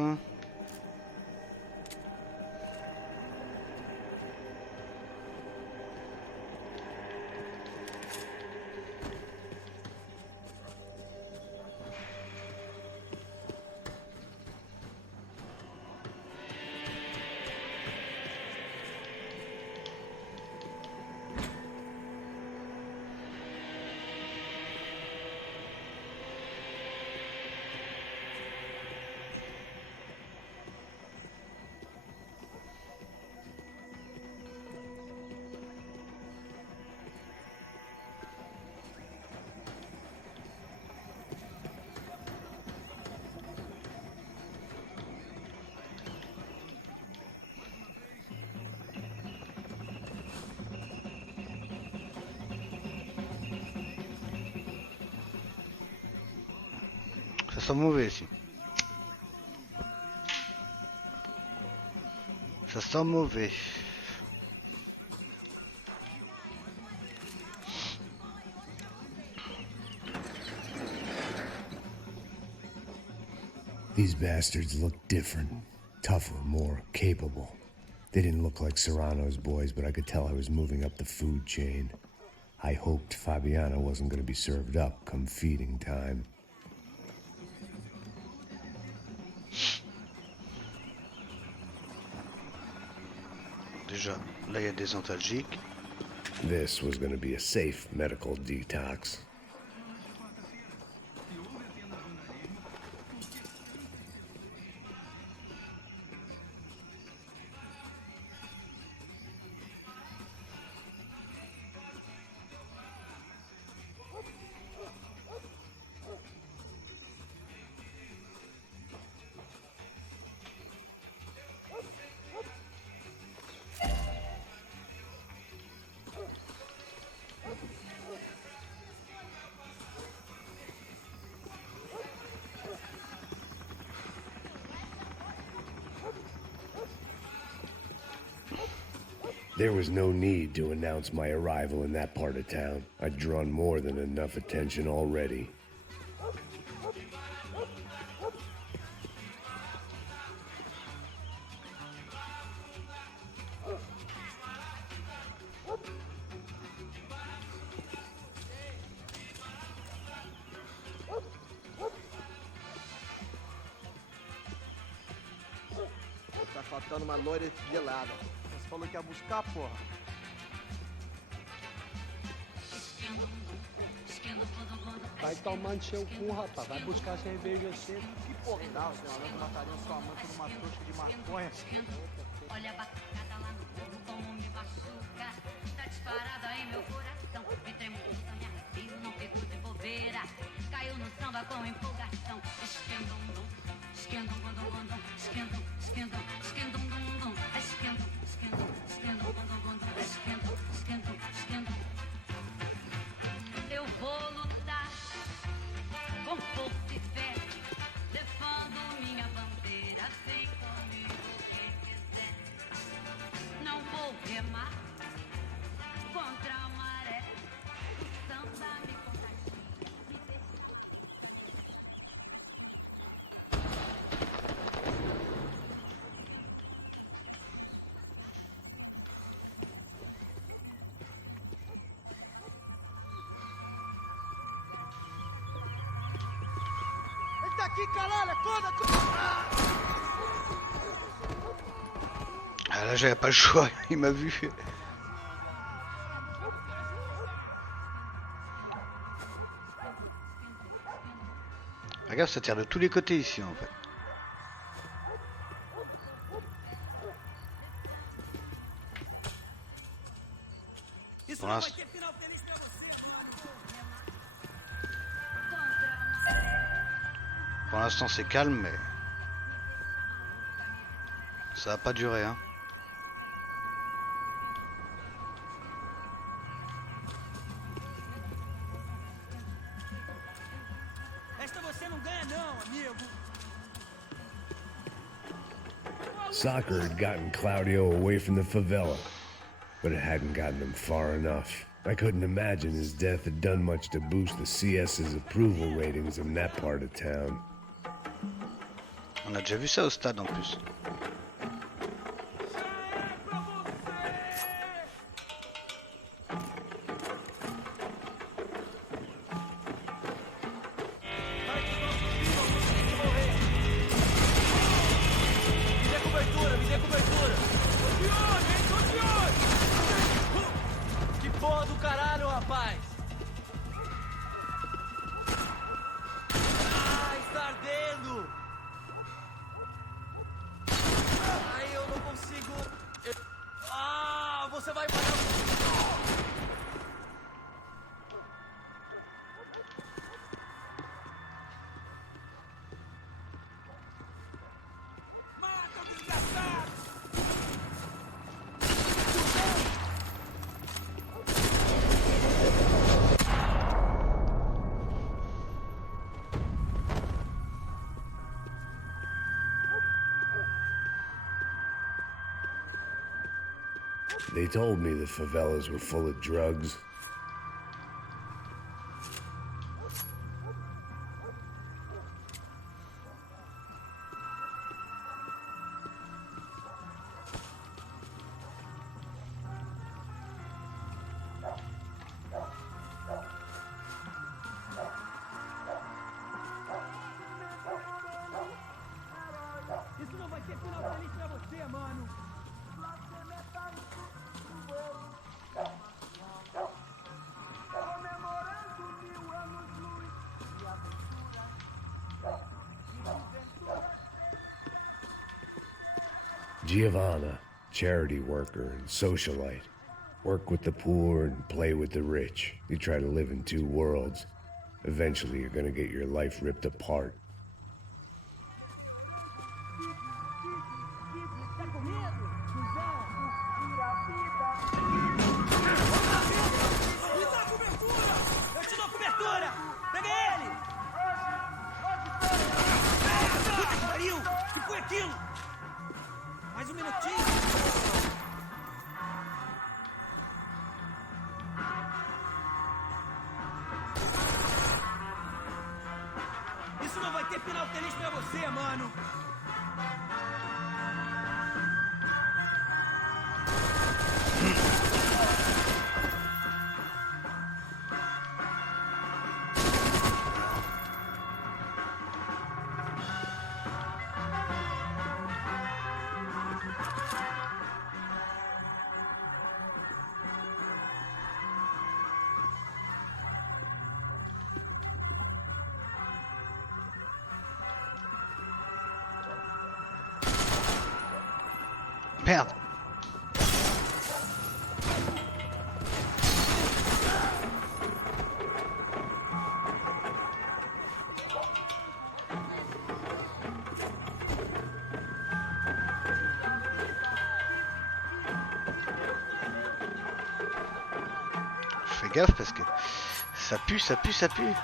Ça sent mauvais ici. Ça sent mauvais. These bastards look different, tougher, more capable. They didn't look like Serrano's boys, but I could tell I was moving up the food chain. I hoped Fabiano wasn't going to be served up come feeding time. déjà, là il y a des antalgiques. This was gonna be a safe medical detox. There was no need to announce my arrival in that part of town. I'd drawn more than enough attention already. Tá faltando uma loira gelada. Você falou que ia buscar, porra. Vai tomando seu cu, rapaz. Vai buscar cerveja cedo. Que porra, não, senhora. Nós matariam sua mãe por uma trouxa de maconha. Olha a batucada lá no fogo, como me machuca. Tá disparado aí meu coração. Me tremo tudo, me arrepio, não fico de bobeira. Caiu no samba com empolgação. Esquendum, dum, esquendum, gondum, gondum, esquendum, esquendum, esquendum, dum, dum. Esquendum, esquendum, esquendum, gondum, gondum, esquendum, esquendum, esquendum. Eu vou lutar com força e fé, levando minha bandeira, vem comigo quem quiser. Não vou remar contra a maré, o samba me contagia, me deixa. Ele tá aqui, caralho! Acorda, Ah là j'avais pas le choix, il m'a vu. Regarde, ça tire de tous les côtés ici en fait. Pour l'instant, c'est calme, mais ça va pas durer, hein. Esta você não ganha não, amigo. Soccer had gotten Claudio away from the favela, but it hadn't gotten him far enough. I couldn't imagine his death had done much to boost the CS's approval ratings in that part of town. On a déjà vu ça au stade en plus. Me dê cobertura, me dê cobertura. Tô de olho, hein? Tô de olho. Que porra do caralho, rapaz. Ah, está ardendo. Ai, eu não consigo. Ah, você vai parar. Mata, desgraçado! They told me the favelas were full of drugs. Isso não vai ser final feliz pra você, mano. Giovanna, charity worker and socialite. Work with the poor and play with the rich. You try to live in two worlds. Eventually, you're gonna get your life ripped apart. Mais minutinho. Isso não vai ter final feliz pra você, mano. Merde. Fais gaffe parce que ça pue, ça pue, ça pue.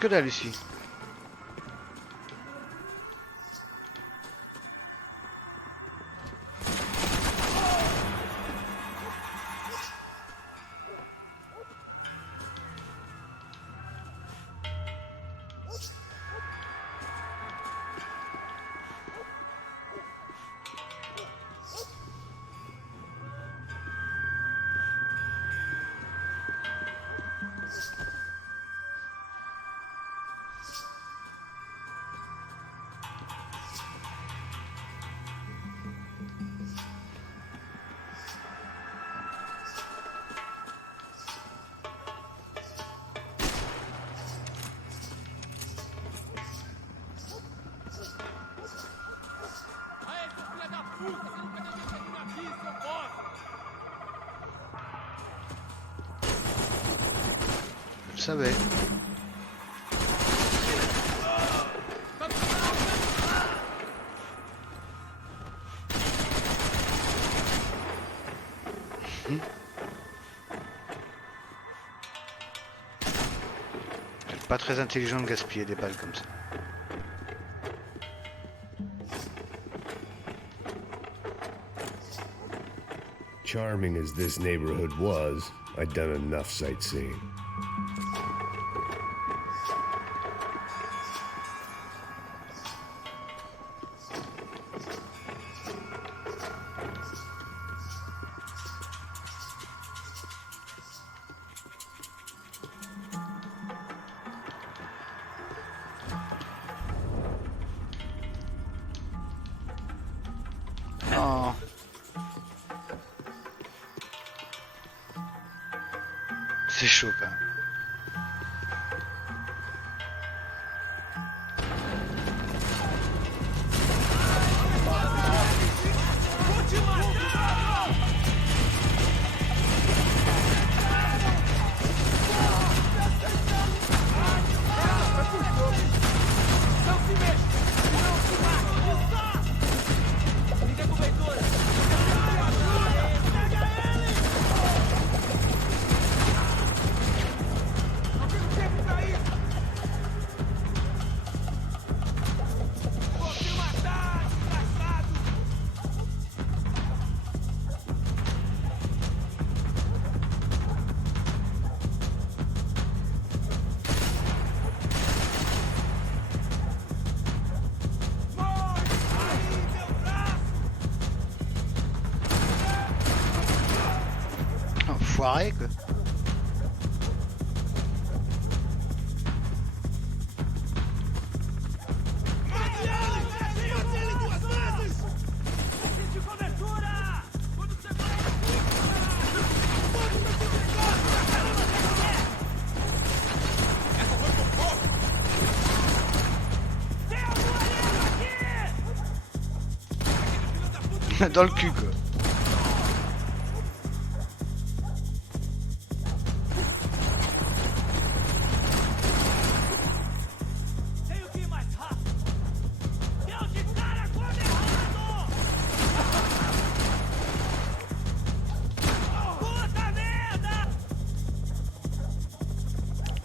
Que dalle ici. Je savais. C'est pas très intelligent de gaspiller des balles comme ça. Charming as this neighborhood was, I'd done enough sightseeing. Oh. C'est chaud quand même. Foiré quoi. Dans le cul, quoi.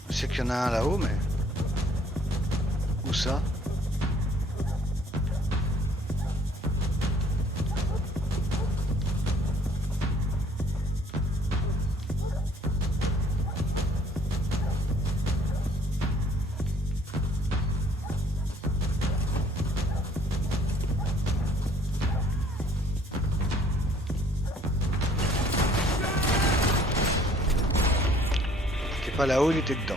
Je sais qu'il y en a un là-haut, mais... Où ça? Il était pas là-haut, il était dedans.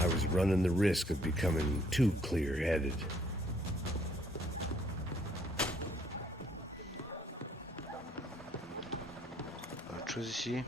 I was running the risk of becoming too clear-headed. Autre chose ici.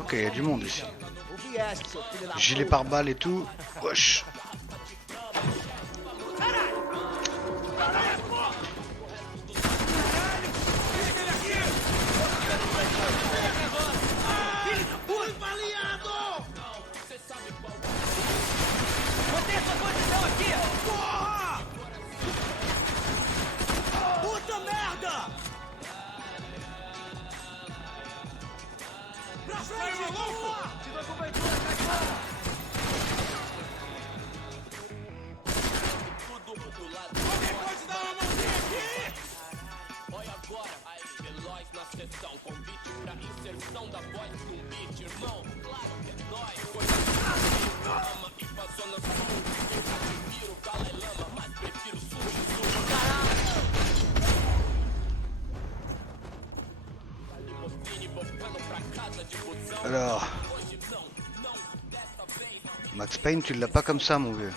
Ok, il y a du monde ici. Gilet pare-balles et tout. Wesh. Mantém sua posição aqui! Porra! Puta merda! Pra frente, maluco! Te dou cobertura, cachorro! Qualquer coisa dá uma mãozinha aqui! Olha agora, aí, veloz na sessão. Convite pra inserção da voz no beat, irmão. Claro que é nóis. Coisa ama e passou na sul. Eu prefiro Dalai Lama, mas prefiro sujo. Caralho! Alors... Max Payne, tu l'as pas comme ça, mon vieux.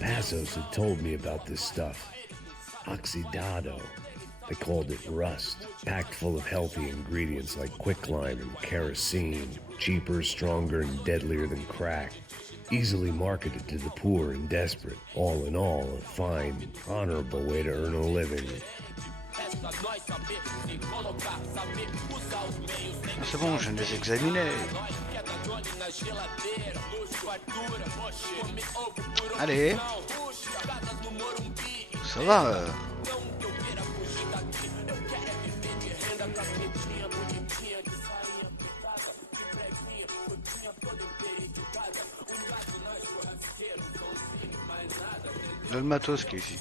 Passos had told me about this stuff. Oxidado. They called it rust, packed full of healthy ingredients like quicklime and kerosene, cheaper, stronger, and deadlier than crack. Easily marketed to the poor and desperate. All in all, a fine, honorable way to earn a living. C'est bon, je les examiner. Allez. Ça va. Le matos qui est ici.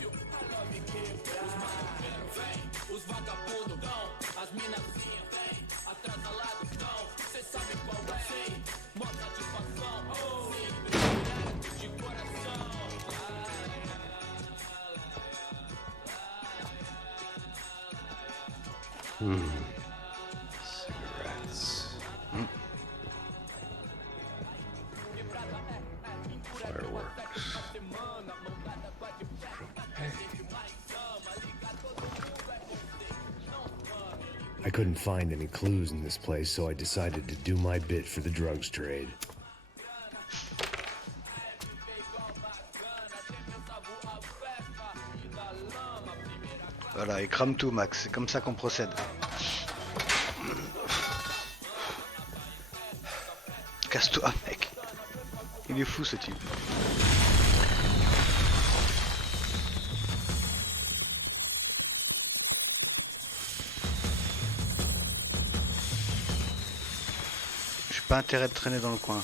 Cigarettes. Fireworks. I couldn't find any clues in this place, so I decided to do my bit for the drugs trade. Voilà, et crame tout, Max. C'est comme ça qu'on procède. Casse-toi, mec. Il est fou, ce type. J'ai pas intérêt de traîner dans le coin.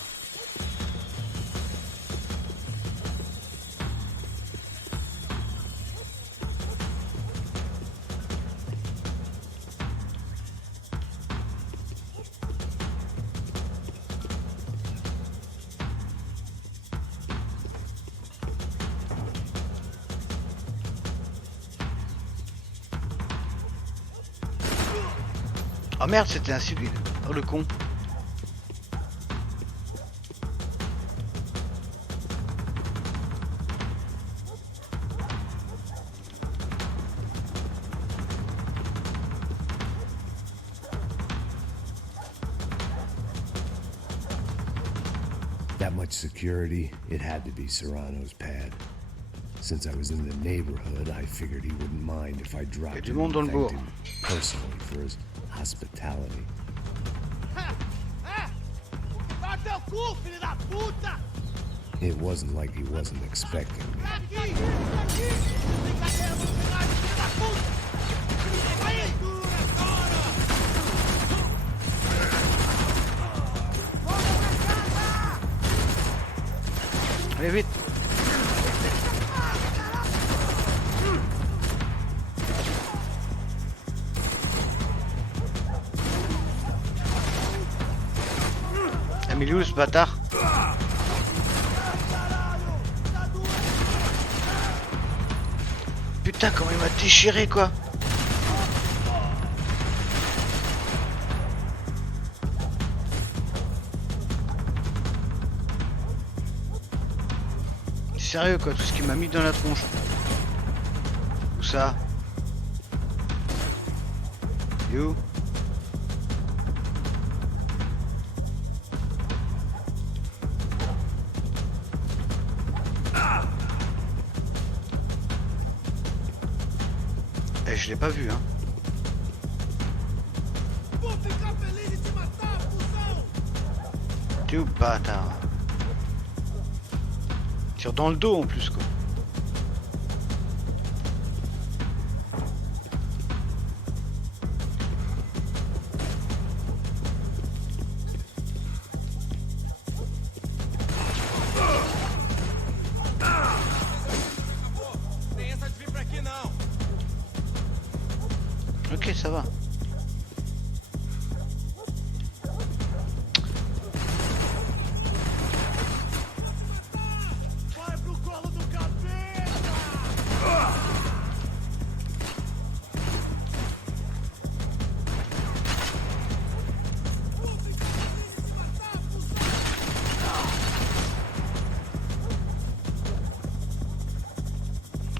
Oh merde, c'était un civil. Oh le con. That much security, it had to be Serrano's pad. Since I was in the neighborhood, I figured he wouldn't mind if I dropped in and thanked him personally for his hospitality. It wasn't like he wasn't expecting me. Allez vite. Mais il est où ce bâtard? Putain, comment il m'a déchiré quoi. Sérieux quoi, tout ce qu'il m'a mis dans la tronche. Où ça? Et où? Eh, je l'ai pas vu hein. T'es où bâtard? Tire dans le dos en plus quoi. Ok, ça va.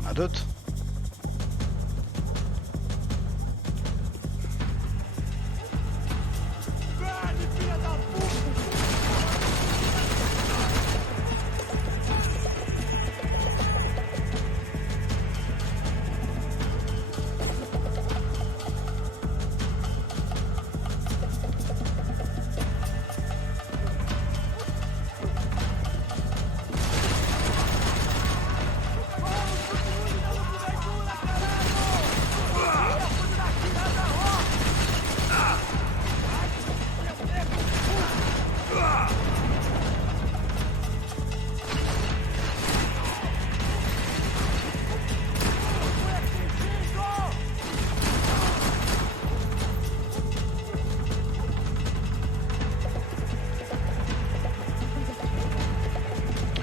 À d'autres?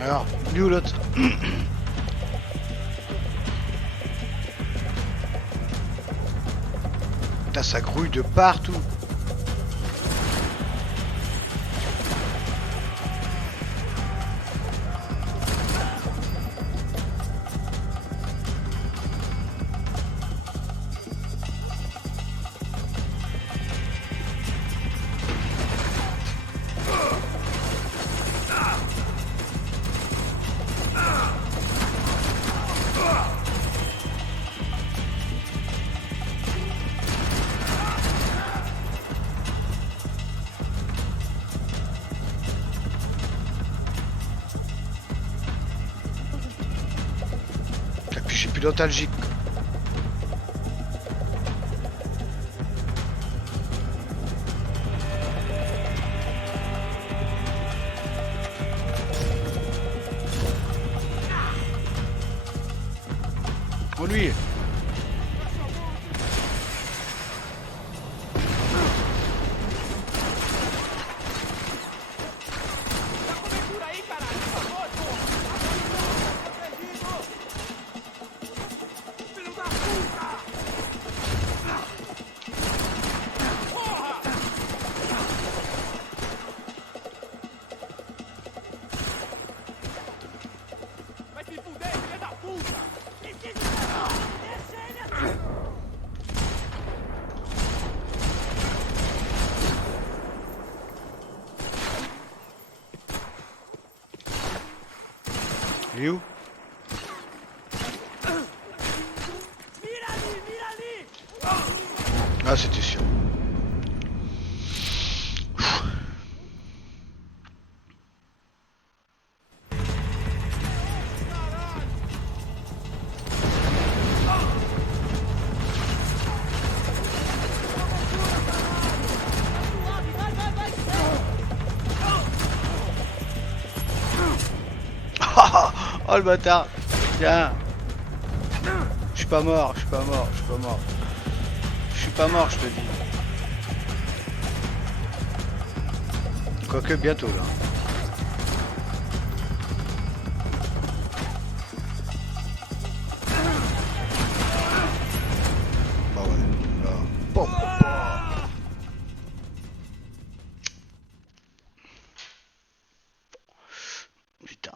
Alors, lui ou l'autre? Putain, ça grouille de partout. je suis plus nostalgique. Oh lui. Il est où? Ah, c'était sûr. Oh le bâtard. Tiens. Je suis pas mort, je suis pas mort, je suis pas mort. Je suis pas mort, je te dis. Quoique bientôt là. Bah ouais, là. Pom, pom, pom. Putain.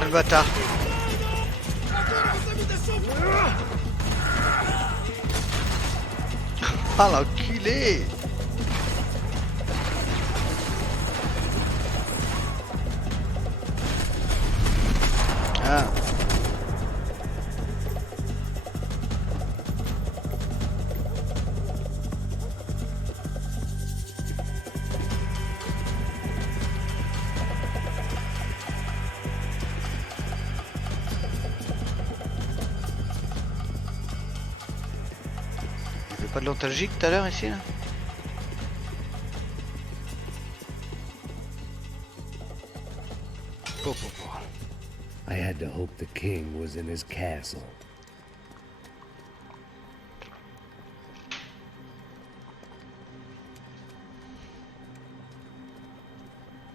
Le bâtard. Ah l'enculé. Ah. Pas de l'antalgique tout à l'heure ici là? Po, po, po. I had to hope the king was in his castle.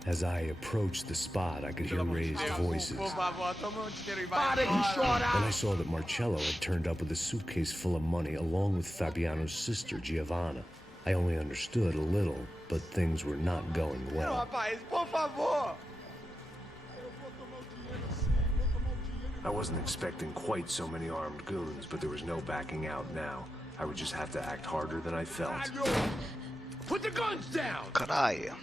As I approached the spot, I could hear raised voices. Then I saw that Marcello had turned up with a suitcase full of money along with Fabiano's sister, Giovanna. I only understood a little, but things were not going well. I wasn't expecting quite so many armed goons, but there was no backing out now. I would just have to act harder than I felt. Put the guns down! Caralho.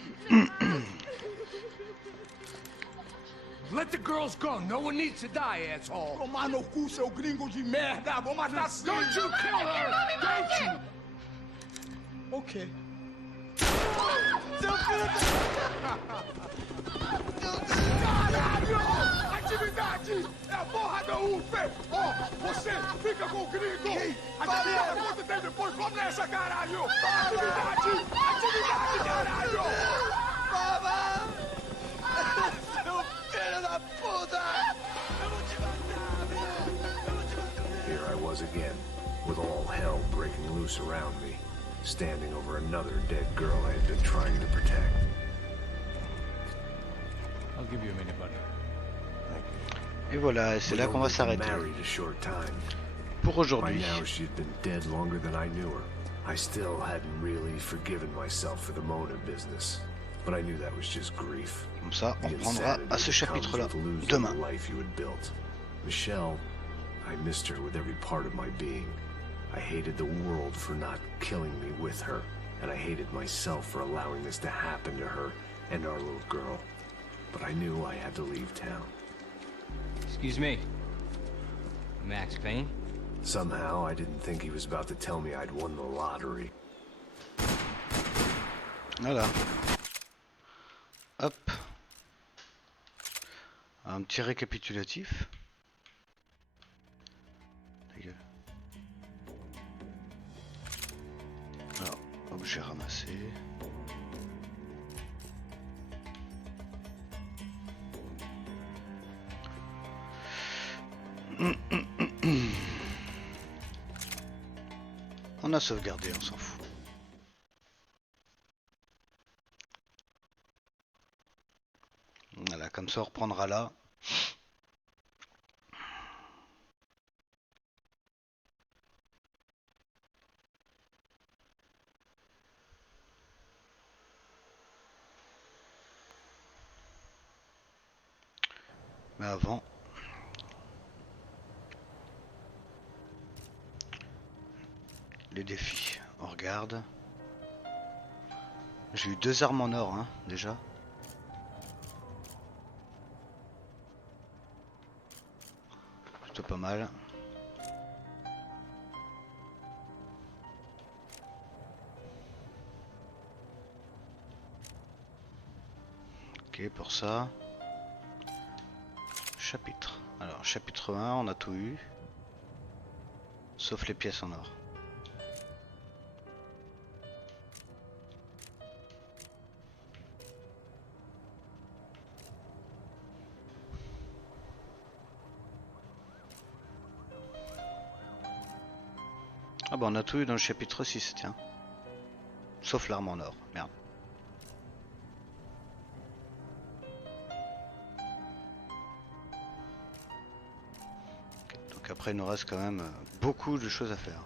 Let the girls go. No one needs to die, asshole. Tomar no cu, seu gringo de merda. Vou matar sim. Don't you kill her! Don't you? Okay. Seu filho Caralho! Atividade! É a porra da UFE! Ó, você fica com o gringo! Atividade quanto tem depois? Vamos nessa, caralho! Atividade! Atividade, caralho! Baba! Seu filho da puta! Eu vou te matar, meu! Here I was again, with all hell breaking loose around me, standing over another dead girl I had been trying to protect. I'll give you a minute, buddy. Et voilà, c'est là qu'on va s'arrêter. Pour aujourd'hui. By now she'd been dead longer than I knew her. I still hadn't really forgiven myself for the Mona business. but I knew that was just grief. Comme ça, on The reprendra insanity à ce that comes chapitre-là with losing demain. the life you had built. Michelle, I missed her with every part of my being. I hated the world for not killing me with her, and I hated myself for allowing this to happen to her and our little girl. But I knew I had to leave town. Excuse me. Max Payne? Somehow, I didn't think he was about to tell me I'd won the lottery. Voilà. Hop. Un petit récapitulatif. Ta gueule. Alors, objet ramassé. On a sauvegardé, on s'en fout. Voilà, comme ça on reprendra là. Mais avant, les défis. On regarde. J'ai eu 2 armes en or, hein, déjà. Plutôt pas mal. Ok, pour ça. Chapitre. Alors, chapitre 1, on a tout eu. Sauf les pièces en or. Ah bah on a tout eu dans le chapitre 6, tiens. Sauf l'arme en or, merde. Donc après il nous reste quand même beaucoup de choses à faire.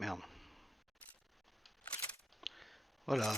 Merde. Voilà.